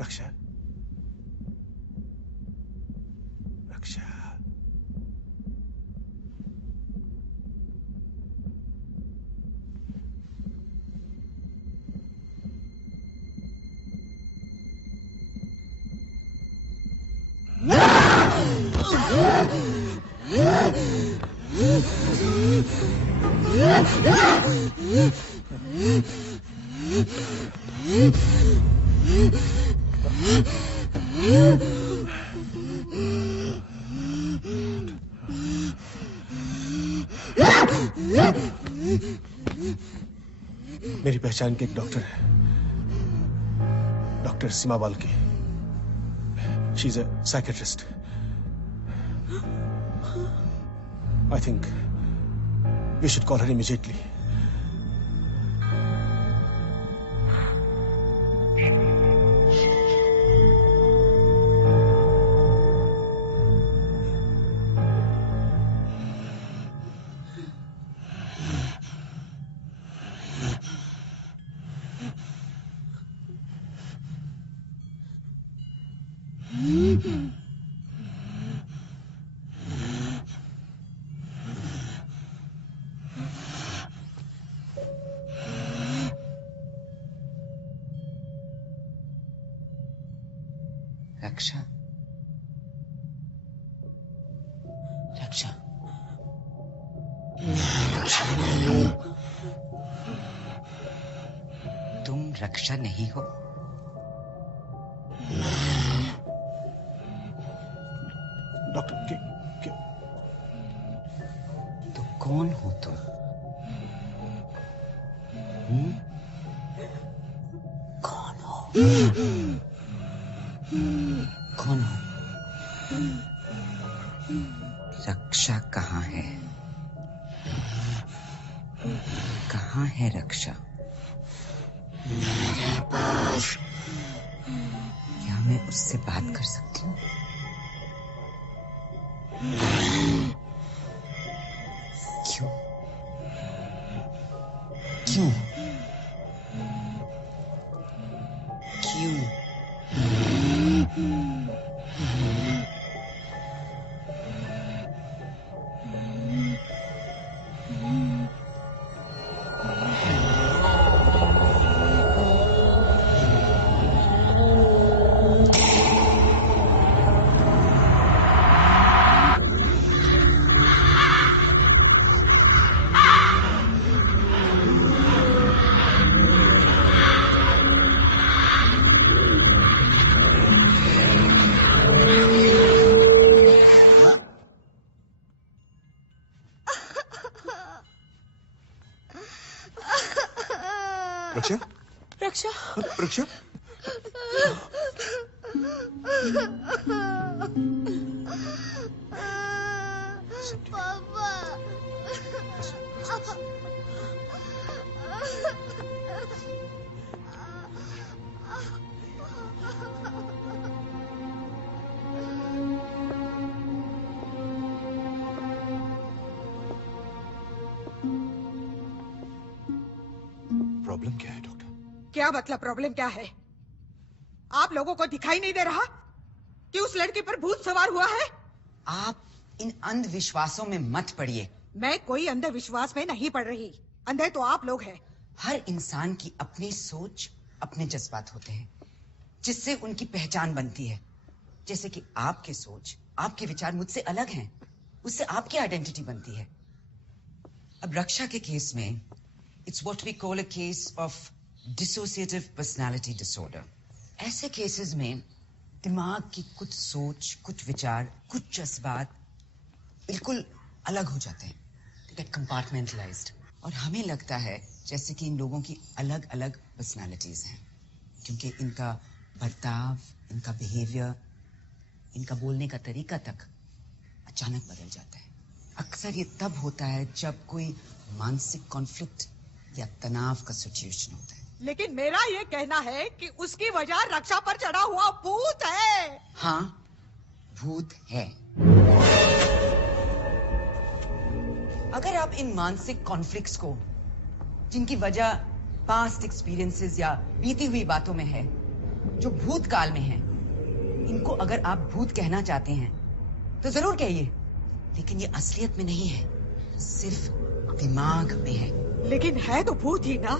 रक्षा, रक्षा। मेरी पहचान के एक डॉक्टर है, doctor Seema Balke. She is a psychiatrist. I think you should call her immediately. Raksha, Raksha, तुम रक्षा नहीं हो? Doctor तो कौन हो तुम? कौन हो? कौन हो? रक्षा कहाँ है? कहाँ है रक्षा? क्या मैं उससे बात कर सकती हूँ? क्यों? क्यों? क्यों? रक्षा, रक्षा, रक्षा। पापा। प्रॉब्लम क्या है डॉक्टर? क्या मतलब प्रॉब्लम क्या है? आप लोगों को दिखाई नहीं दे रहा कि उस लड़की पर भूत सवार हुआ है? आप इन अंधविश्वासों में मत पड़िए। मैं कोई अंधविश्वास में नहीं पड़ रही। अंधे तो आप लोग हैं। हर इंसान की अपनी सोच, अपने जज्बात होते हैं जिससे उनकी पहचान बनती है। जैसे कि आपकी सोच, आपके विचार मुझसे अलग हैं, उससे आपकी आइडेंटिटी बनती है। अब रक्षा के केस में it's what we call a case of dissociative personality disorder. ऐसे केसेस में दिमाग की कुछ सोच, कुछ विचार, कुछ जज्बात बिल्कुल अलग हो जाते हैं। They get compartmentalized. और हमें लगता है जैसे कि इन लोगों की अलग अलग पर्सनालिटीज हैं, क्योंकि इनका बर्ताव, इनका बिहेवियर, इनका बोलने का तरीका तक अचानक बदल जाता है। अक्सर ये तब होता है जब कोई मानसिक कॉन्फ्लिक्ट या तनाव का सिचुएशन होता है। लेकिन मेरा ये कहना है कि उसकी वजह रक्षा पर चढ़ा हुआ भूत है। हाँ, भूत है। अगर आप इन मानसिक कॉन्फ्लिक्ट्स को, जिनकी वजह पास्ट एक्सपीरियंसेस या बीती हुई बातों में है, जो भूतकाल में है, इनको अगर आप भूत कहना चाहते हैं तो जरूर कहिए, लेकिन ये असलियत में नहीं है, सिर्फ दिमाग में है। लेकिन है तो भूत ही ना।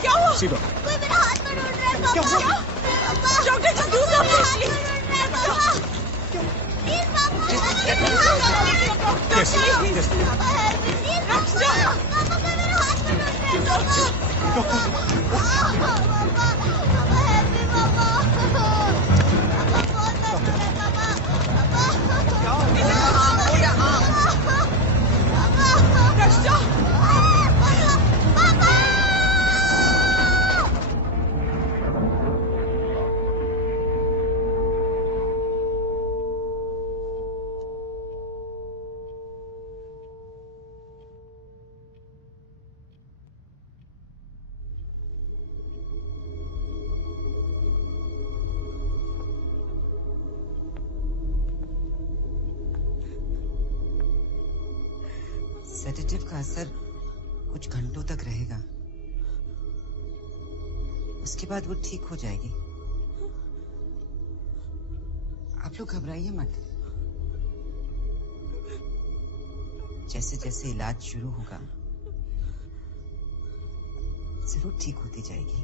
क्या हुआ? कोई मेरा हाथ पकड़ रहा है। क्या हुआ? डॉक्टर जी दूर ना प्लीज। सेडेटिव का असर कुछ घंटों तक रहेगा, उसके बाद वो ठीक हो जाएगी। आप लोग घबराइए मत। जैसे जैसे इलाज शुरू होगा जरूर ठीक होती जाएगी।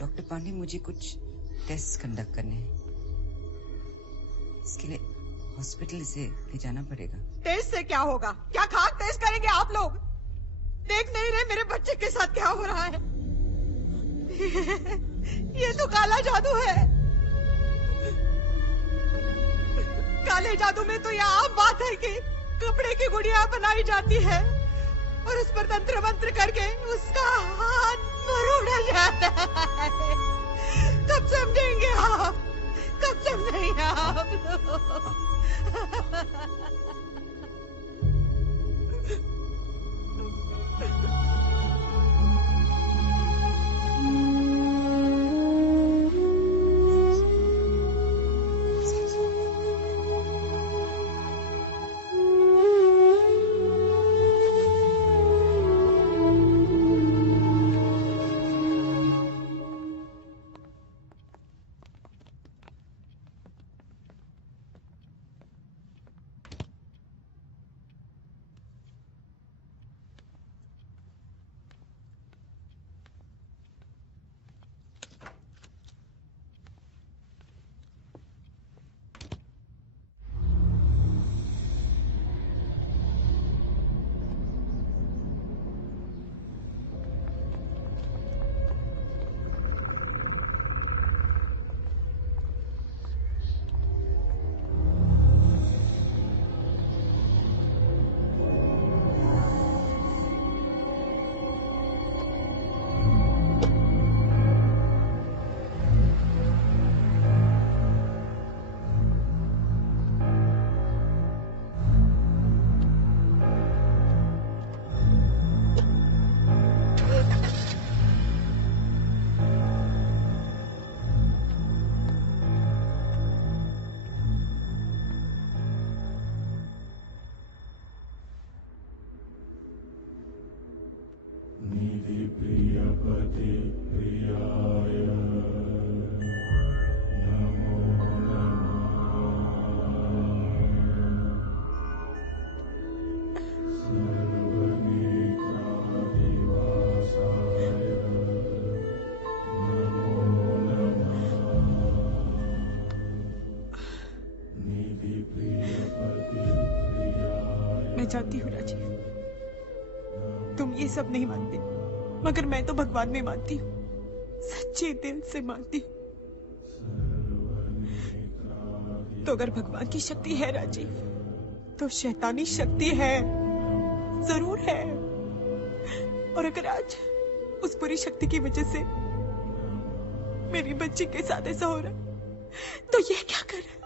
डॉक्टर पांडे, मुझे कुछ टेस्ट कंडक्ट करने हैं, इसके लिए हॉस्पिटल से ले जाना पड़ेगा। टेस्ट से क्या होगा? क्या खाक टेस्ट करेंगे आप लोग? देख नहीं रहे मेरे बच्चे के साथ क्या हो रहा है? ये तो काला जादू है। काले जादू में तो यह आम बात है कि कपड़े की गुड़िया बनाई जाती है और उस पर तंत्र मंत्र करके उसका हाथ मरोड़ा जाता है। कब समझेंगे आप? कब समझेंगे आप? जानती हूँ राजीव, तुम ये सब नहीं मानते, मगर मैं तो भगवान में मानती हूँ, सच्चे दिल से मानती हूँ। तो अगर भगवान की शक्ति है राजीव, तो शैतानी शक्ति है, जरूर है। और अगर आज उस बुरी शक्ति की वजह से मेरी बच्ची के साथ ऐसा हो रहा, तो ये क्या कर रहा है?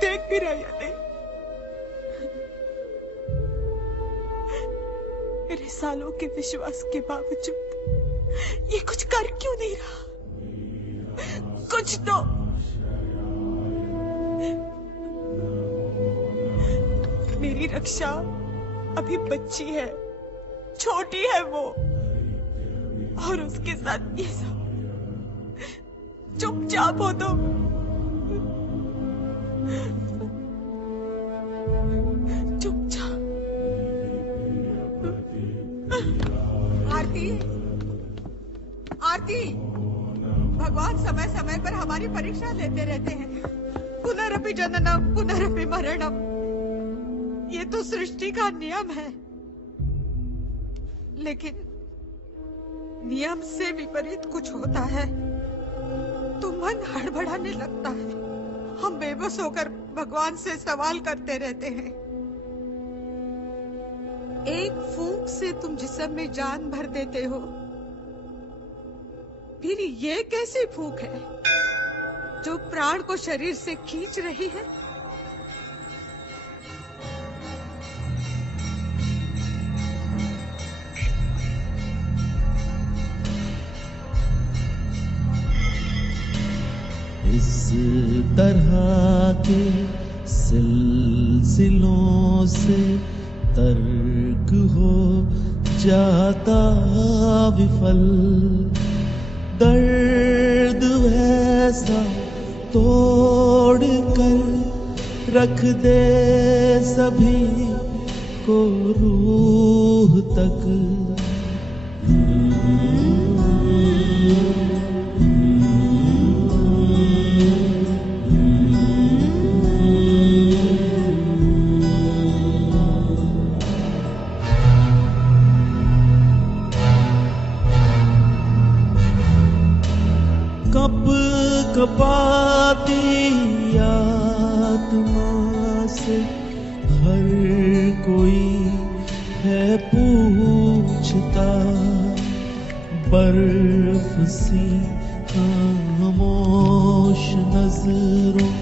देख भी रहा या नहीं? मेरे सालों के विश्वास के बावजूद ये कुछ कर क्यों नहीं रहा? कुछ तो मेरी रक्षा अभी बच्ची है, छोटी है वो, और उसके साथ ये सब। चुपचाप हो तो चुपचाप। आरती, आरती, भगवान समय समय पर हमारी परीक्षा लेते रहते हैं। पुनरपि जननम पुनरपि मरणम, ये तो सृष्टि का नियम है। लेकिन नियम से विपरीत कुछ होता है तो मन हड़बड़ाने लगता है। हम बेबस होकर भगवान से सवाल करते रहते हैं। एक फूंक से तुम जिस्म में जान भर देते हो, फिर ये कैसी फूंक है जो प्राण को शरीर से खींच रही है? इस तरह के सिलसिलों से तर्क हो जाता विफल, दर्द वैसा तोड़ कर रख दे सभी को रूह तक। कपाती आत्मा से हर कोई है पूछता, बर्फ सी खामोश नजरों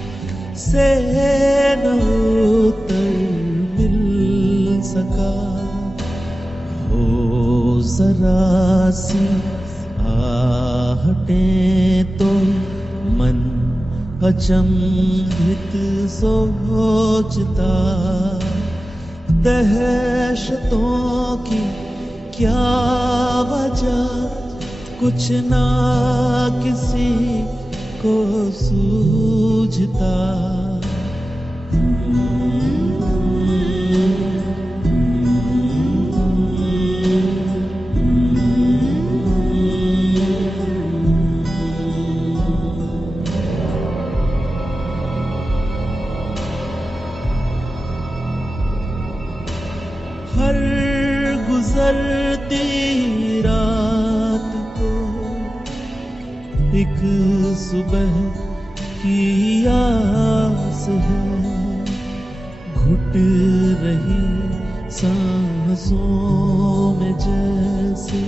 से न उत्तर मिल सका। हो जरा सी आहटें तो मन अचंभित सोचता, दहशतों की क्या वजह कुछ ना किसी को सूझता। हर गुजरती रात को एक सुबह की आस है, घुट रही सांसों में जैसे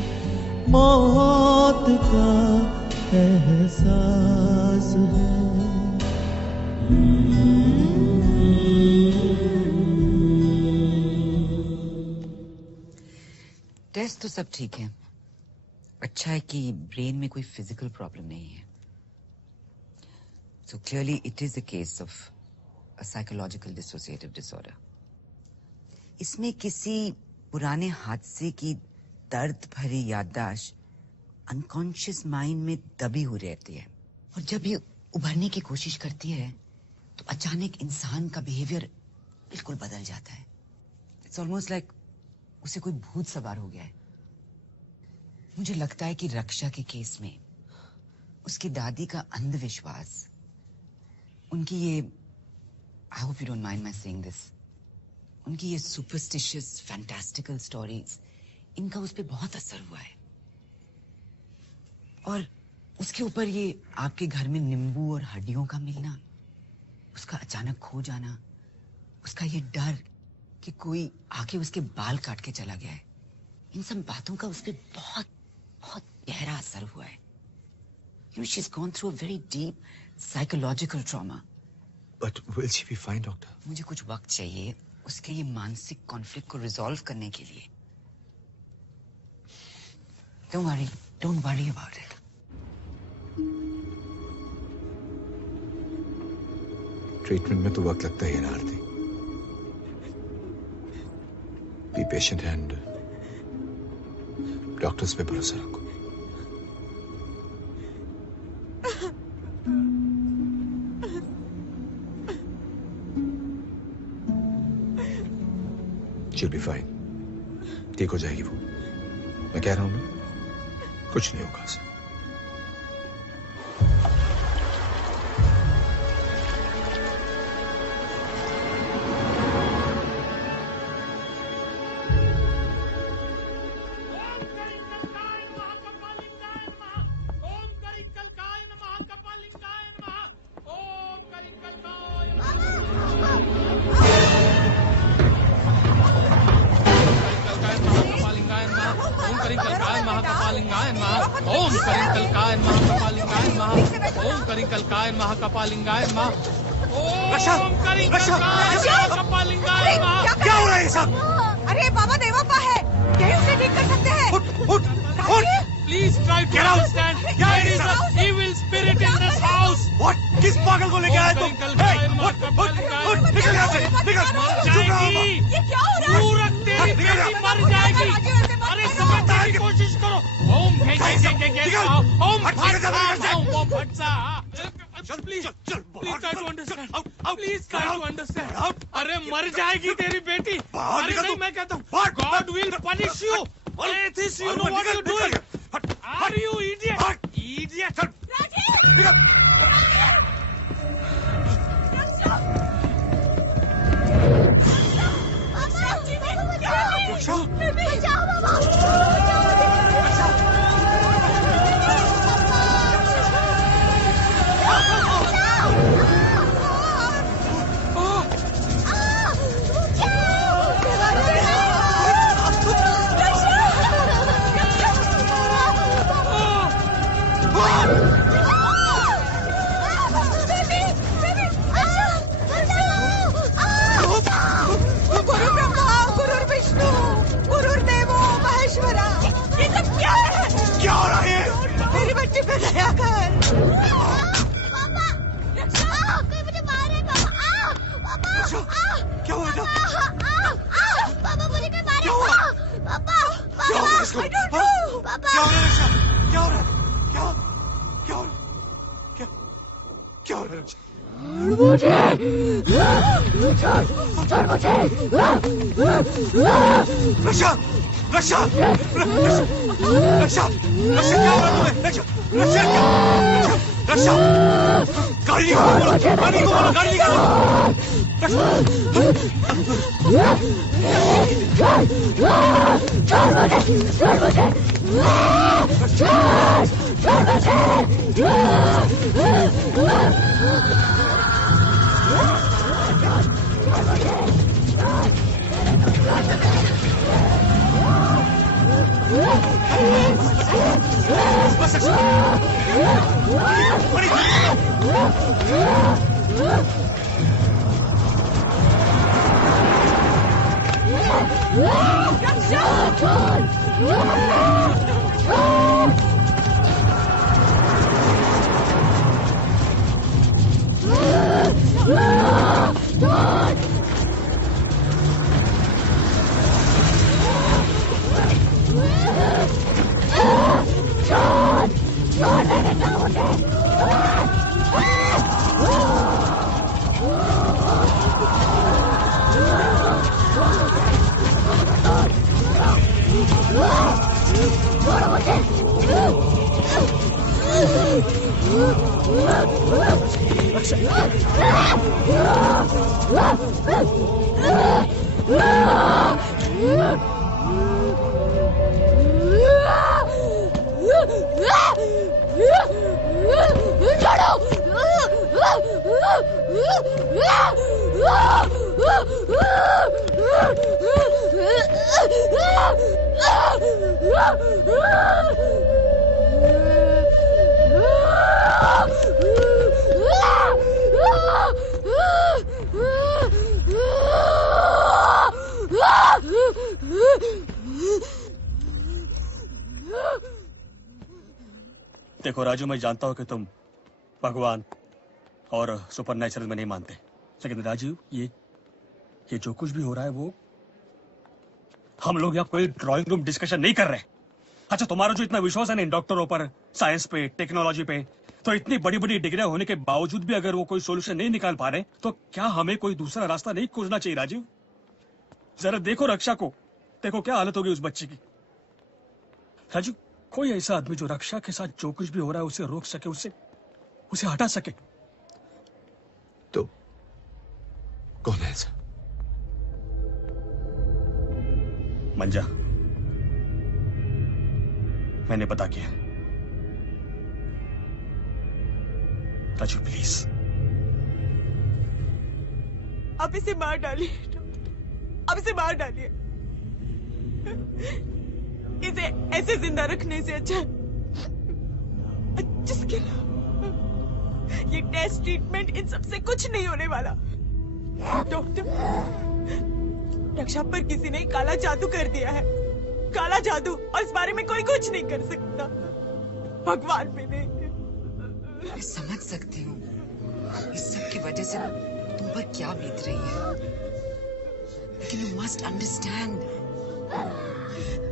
मौत का एहसास है। टेस्ट तो सब ठीक है। अच्छा है कि ब्रेन में कोई फिजिकल प्रॉब्लम नहीं है। So clearly it is a case of a psychological dissociative disorder. इसमें किसी पुराने हादसे की दर्द भरी याददाश्त अनकॉन्शियस माइंड में दबी हुई रहती है, और जब ये उभरने की कोशिश करती है तो अचानक इंसान का बिहेवियर बिल्कुल बदल जाता है। इट्स ऑलमोस्ट लाइक उसे कोई भूत सवार हो गया है। मुझे लगता है कि रक्षा के केस में उसकी दादी का अंधविश्वास, उनकी ये, I hope you don't mind my saying this, उनकी ये सुपरस्टिशियस फैंटास्टिकल स्टोरीज, इनका उस पर बहुत असर हुआ है। और उसके ऊपर ये आपके घर में नींबू और हड्डियों का मिलना, उसका अचानक खो जाना, उसका ये डर कि कोई आके उसके बाल काट के चला गया है, इन सब बातों का उस पर बहुत बहुत गहरा असर हुआ है। You know, she's gone through a very deep psychological trauma. But will she be fine, doctor? मुझे कुछ वक्त चाहिए उसके ये मानसिक कॉन्फ्लिक्ट को रिजॉल्व करने के लिए। Don't worry about it. Treatment में तो वक्त लगता ही है ना आरती। बी पेशेंट एंड डॉक्टर्स पे भरोसा रखो। She'll be fine. ठीक हो जाएगी वो। मैं कह रहा हूं ना, कुछ नहीं होगा उसे। महाकपालिंगाय नमः। क्या हो रहा है ये सब? अरे बाबा देवापा है, यही उसे ठीक कर सकते हैं। Please try to understand. There is an evil spirit in this house. What? किस पागल को लेके आए तुम? निकल यहाँ से, निकल। मर जाएगी। ये क्या हो रहा है? पूरा तेरी बेटी मर जाएगी। अरे समझने की कोशिश करो। ओम Please try to understand. Please try to understand. अरे मर जाएगी तेरी बेटी। अरे नहीं मैं कहता हूँ God will punish you. Atheist, you know what you're doing. Are you idiot? Idiot. देखो राजू, मैं जानता हूँ कि तुम भगवान और सुपर नेचुरल में नहीं मानते, लेकिन राजू ये जो कुछ भी हो रहा है वो हम लोग यहाँ कोई ड्राइंग रूम डिस्कशन नहीं कर रहे। अच्छा, तुम्हारा जो इतना विश्वास है ना इन डॉक्टरों पर, साइंस पे, टेक्नोलॉजी पे, तो इतनी बड़ी बड़ी डिग्रियां होने के बावजूद भी अगर वो कोई सोल्यूशन नहीं निकाल पा रहे, तो क्या हमें कोई दूसरा रास्ता नहीं खोजना चाहिए राजीव? जरा देखो रक्षा को, देखो क्या हालत होगी उस बच्ची की। राजू, कोई ऐसा आदमी जो रक्षा के साथ जो कुछ भी हो रहा है उसे रोक सके, उसे हटा सके। तो कौन है ऐसा? मंजा, मैंने पता किया। राजू प्लीज, आप इसे मार डालिए, आप इसे मार डालिए। इसे ऐसे जिंदा रखने से अच्छा जिसके ये टेस्ट ट्रीटमेंट इन सबसे कुछ नहीं होने वाला। डॉक्टर, रक्षा पर किसी ने काला जादू कर दिया है, काला जादू, और इस बारे में कोई कुछ नहीं कर सकता, भगवान भी नहीं। मैं समझ सकती हूँ इस सब की वजह से तुम पर क्या बीत रही है, लेकिन you must understand,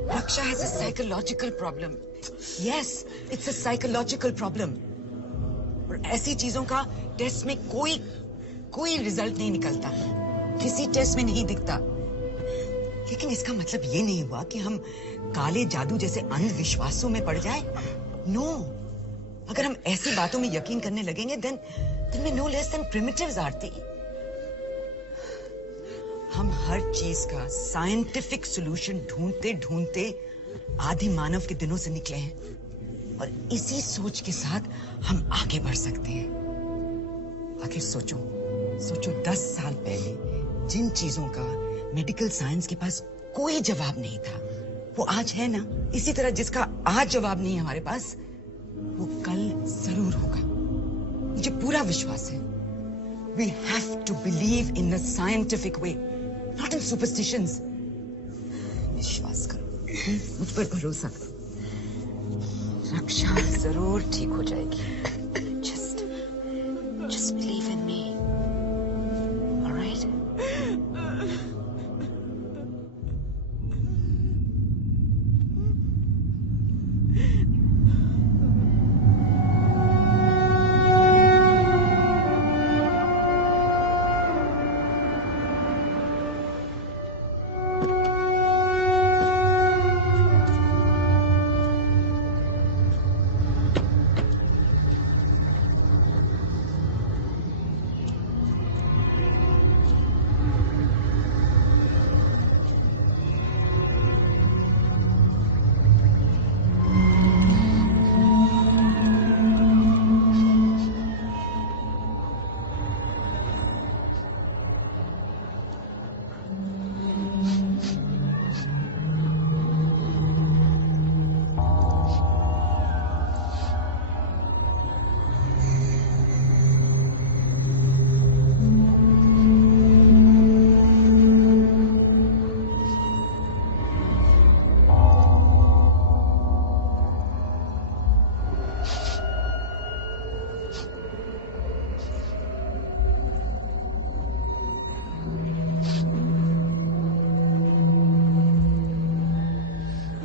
Raksha has a psychological problem. Yes, it's a psychological problem. और ऐसी चीजों का टेस्ट में कोई रिजल्ट नहीं निकलता, किसी टेस्ट में नहीं दिखता। लेकिन इसका मतलब ये नहीं हुआ कि हम काले जादू जैसे अंधविश्वासों में पड़ जाए। नो, अगर हम ऐसी बातों में यकीन करने लगेंगे then we're no less than primitives, आरती। हम हर चीज का साइंटिफिक सॉल्यूशन ढूंढते ढूंढते आदि मानव के दिनों से निकले हैं, और इसी सोच के साथ हम आगे बढ़ सकते हैं। आखिर सोचो 10 साल पहले जिन चीजों का मेडिकल साइंस के पास कोई जवाब नहीं था, वो आज है ना। इसी तरह जिसका आज जवाब नहीं है हमारे पास, वो कल जरूर होगा। मुझे पूरा विश्वास है। We have to believe in the scientific way, not in superstitions. विश्वास करो, मुझ पर भरोसा करो, रक्षा जरूर ठीक हो जाएगी। Just believe in me. All right?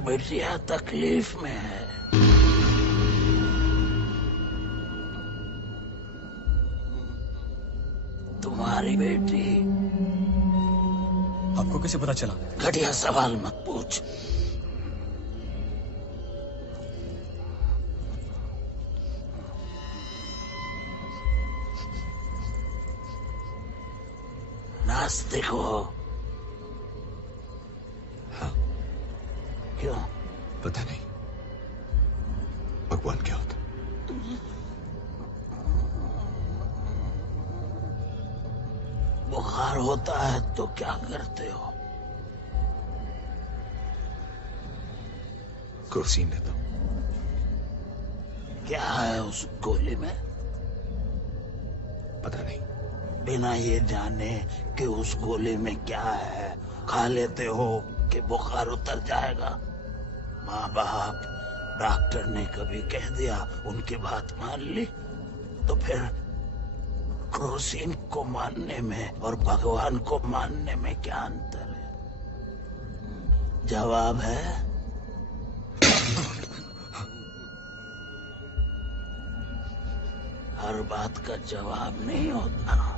बिटिया तकलीफ में है। तुम्हारी बेटी। आपको कैसे पता चला? घटिया सवाल मत पूछ। नास्तिक हो भगवान क्या होता? बुखार होता है तो क्या करते हो? क्रोसीन देता हूं। क्या है उस गोली में? पता नहीं। बिना ये जाने कि उस गोली में क्या है खा लेते हो कि बुखार उतर जाएगा? माँ बाप डॉक्टर ने कभी कह दिया, उनकी बात मान ली, तो फिर क्रोसीन को मानने में और भगवान को मानने में क्या अंतर है? जवाब है हर बात का जवाब नहीं होता।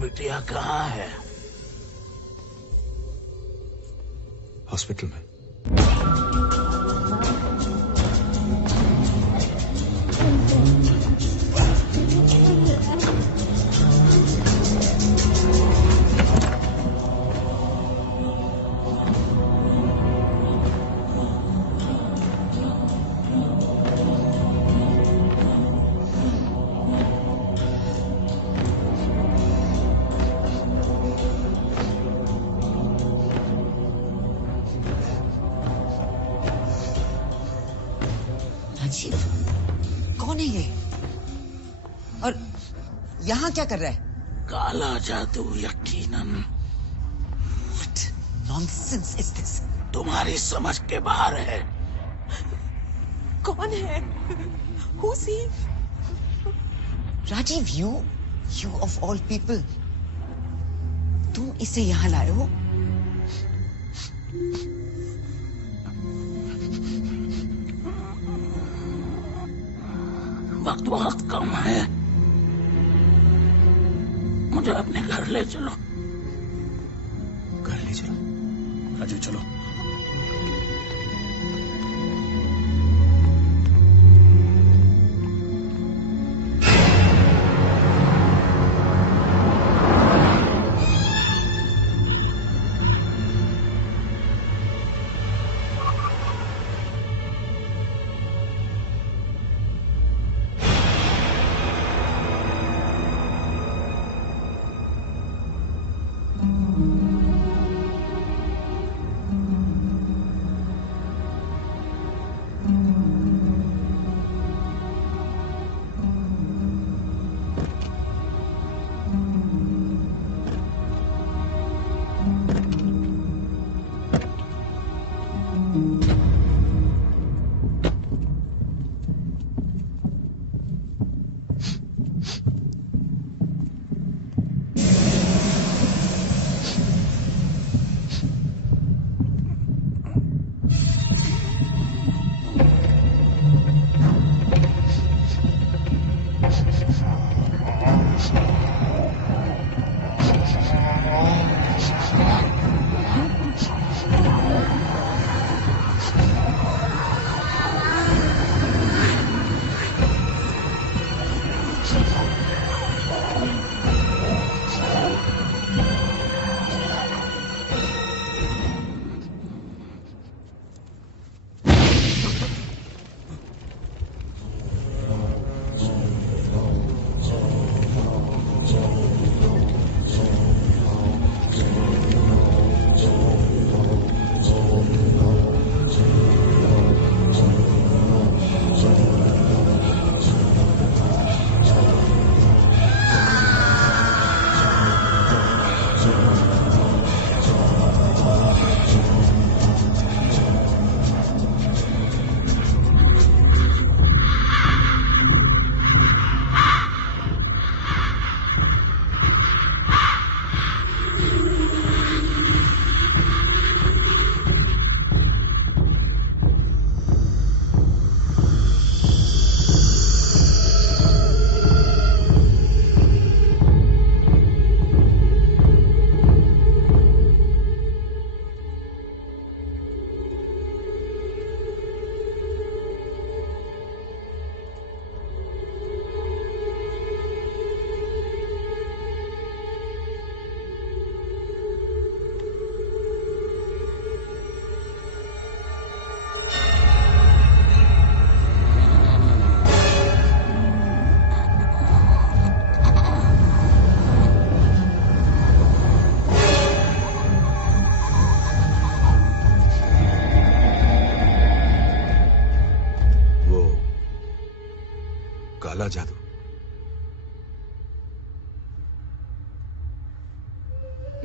बिटिया कहाँ है? हॉस्पिटल में। राजीव, कौन है ये? और यहाँ क्या कर रहा है? काला जादू यकीनन। What nonsense is this? तुम्हारी समझ के बाहर है। कौन है? Who's he? Rajiv, you of all people, तुम इसे यहाँ लाए हो? वक्त बहुत कम है, मुझे अपने घर ले चलो। घर ले चलो? राजू चलो।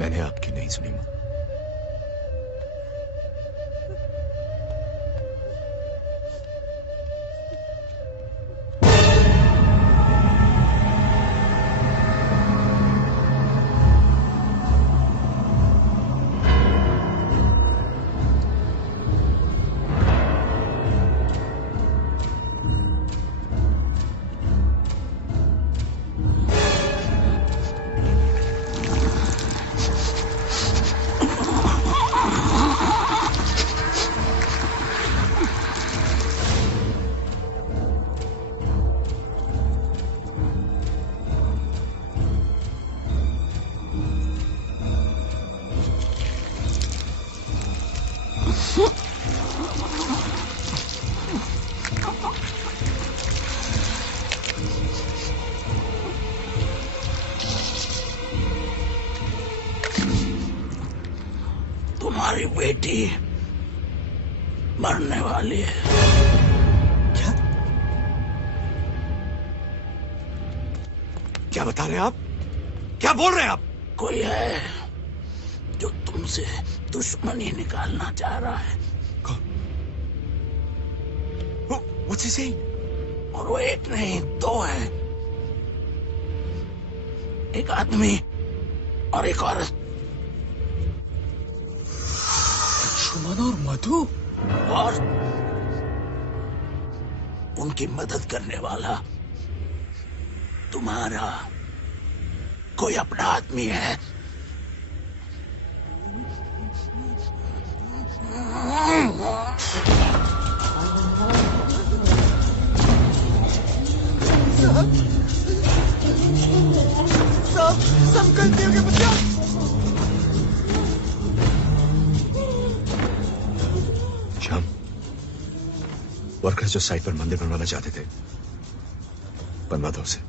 मैंने आपकी नहीं सुनी मां। तुम्हारी बेटी मरने वाली है। क्या बता रहे हैं आप? क्या बोल रहे हैं आप? कोई है जो तुमसे दुश्मनी निकालना चाह रहा है। What's he saying? और वो एक नहीं दो है, एक आदमी और एक औरत। सुमन और मधु? और उनकी मदद करने वाला तुम्हारा कोई अपना आदमी है। सब गलतियों के बदला। श्याम, वर्कर्स जो साइट पर मंदिर बनवाना चाहते थे, बनवा दो उसे।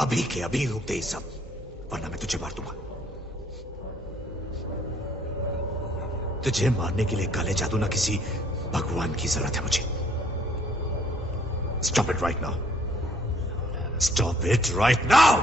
अभी के अभी रुक दे सब, वरना मैं तुझे मार दूंगा। तुझे मारने के लिए काले जादू ना किसी भगवान की जरूरत है मुझे। Stop it right now. Stop it right now.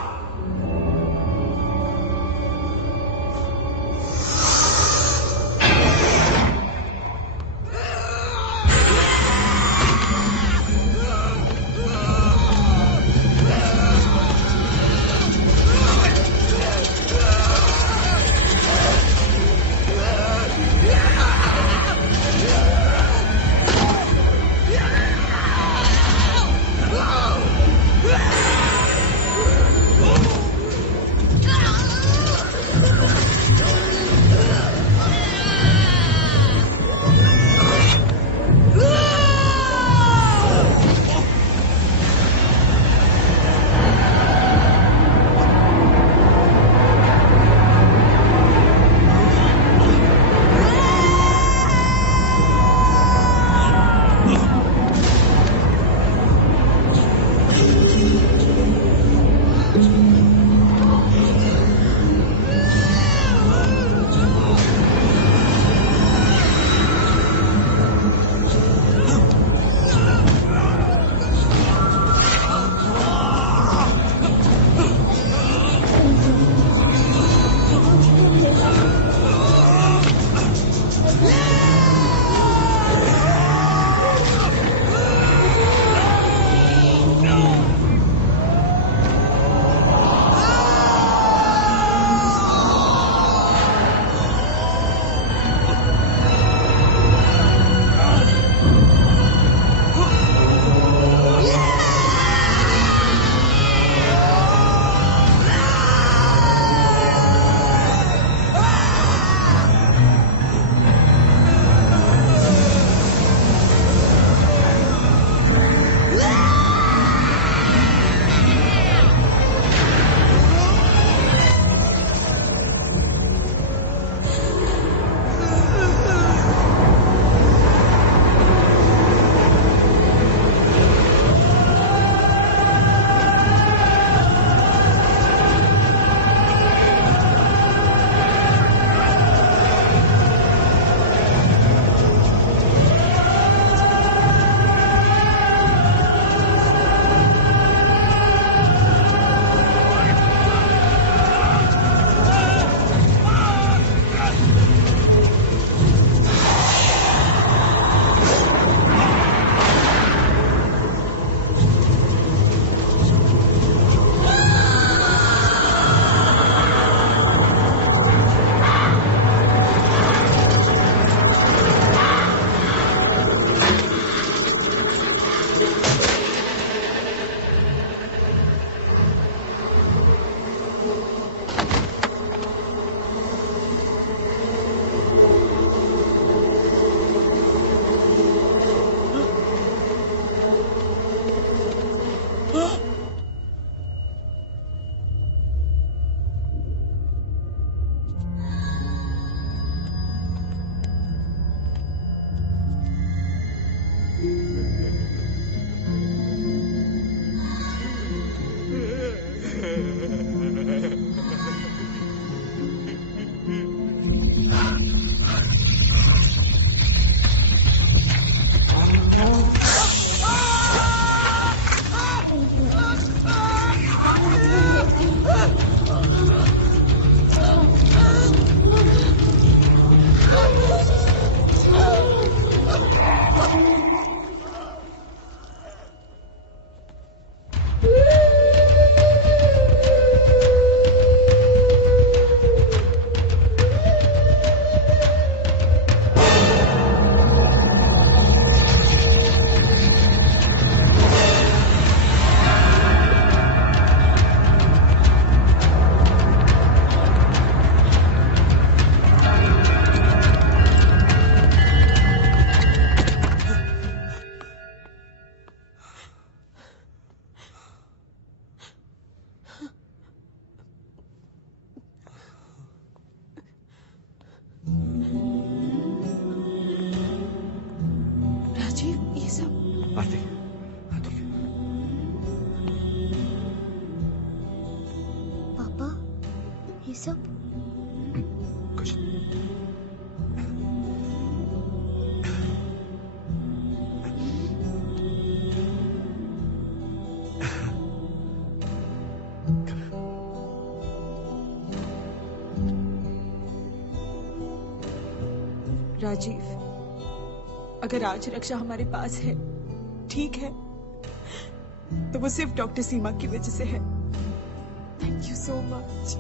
Rajiv, ये सब आरती, हाँ ठीक है। पापा, ये सब कुछ राजीव, अगर आज रक्षा हमारे पास है, ठीक है, तो वो सिर्फ डॉक्टर सीमा की वजह से है। Thank you so much.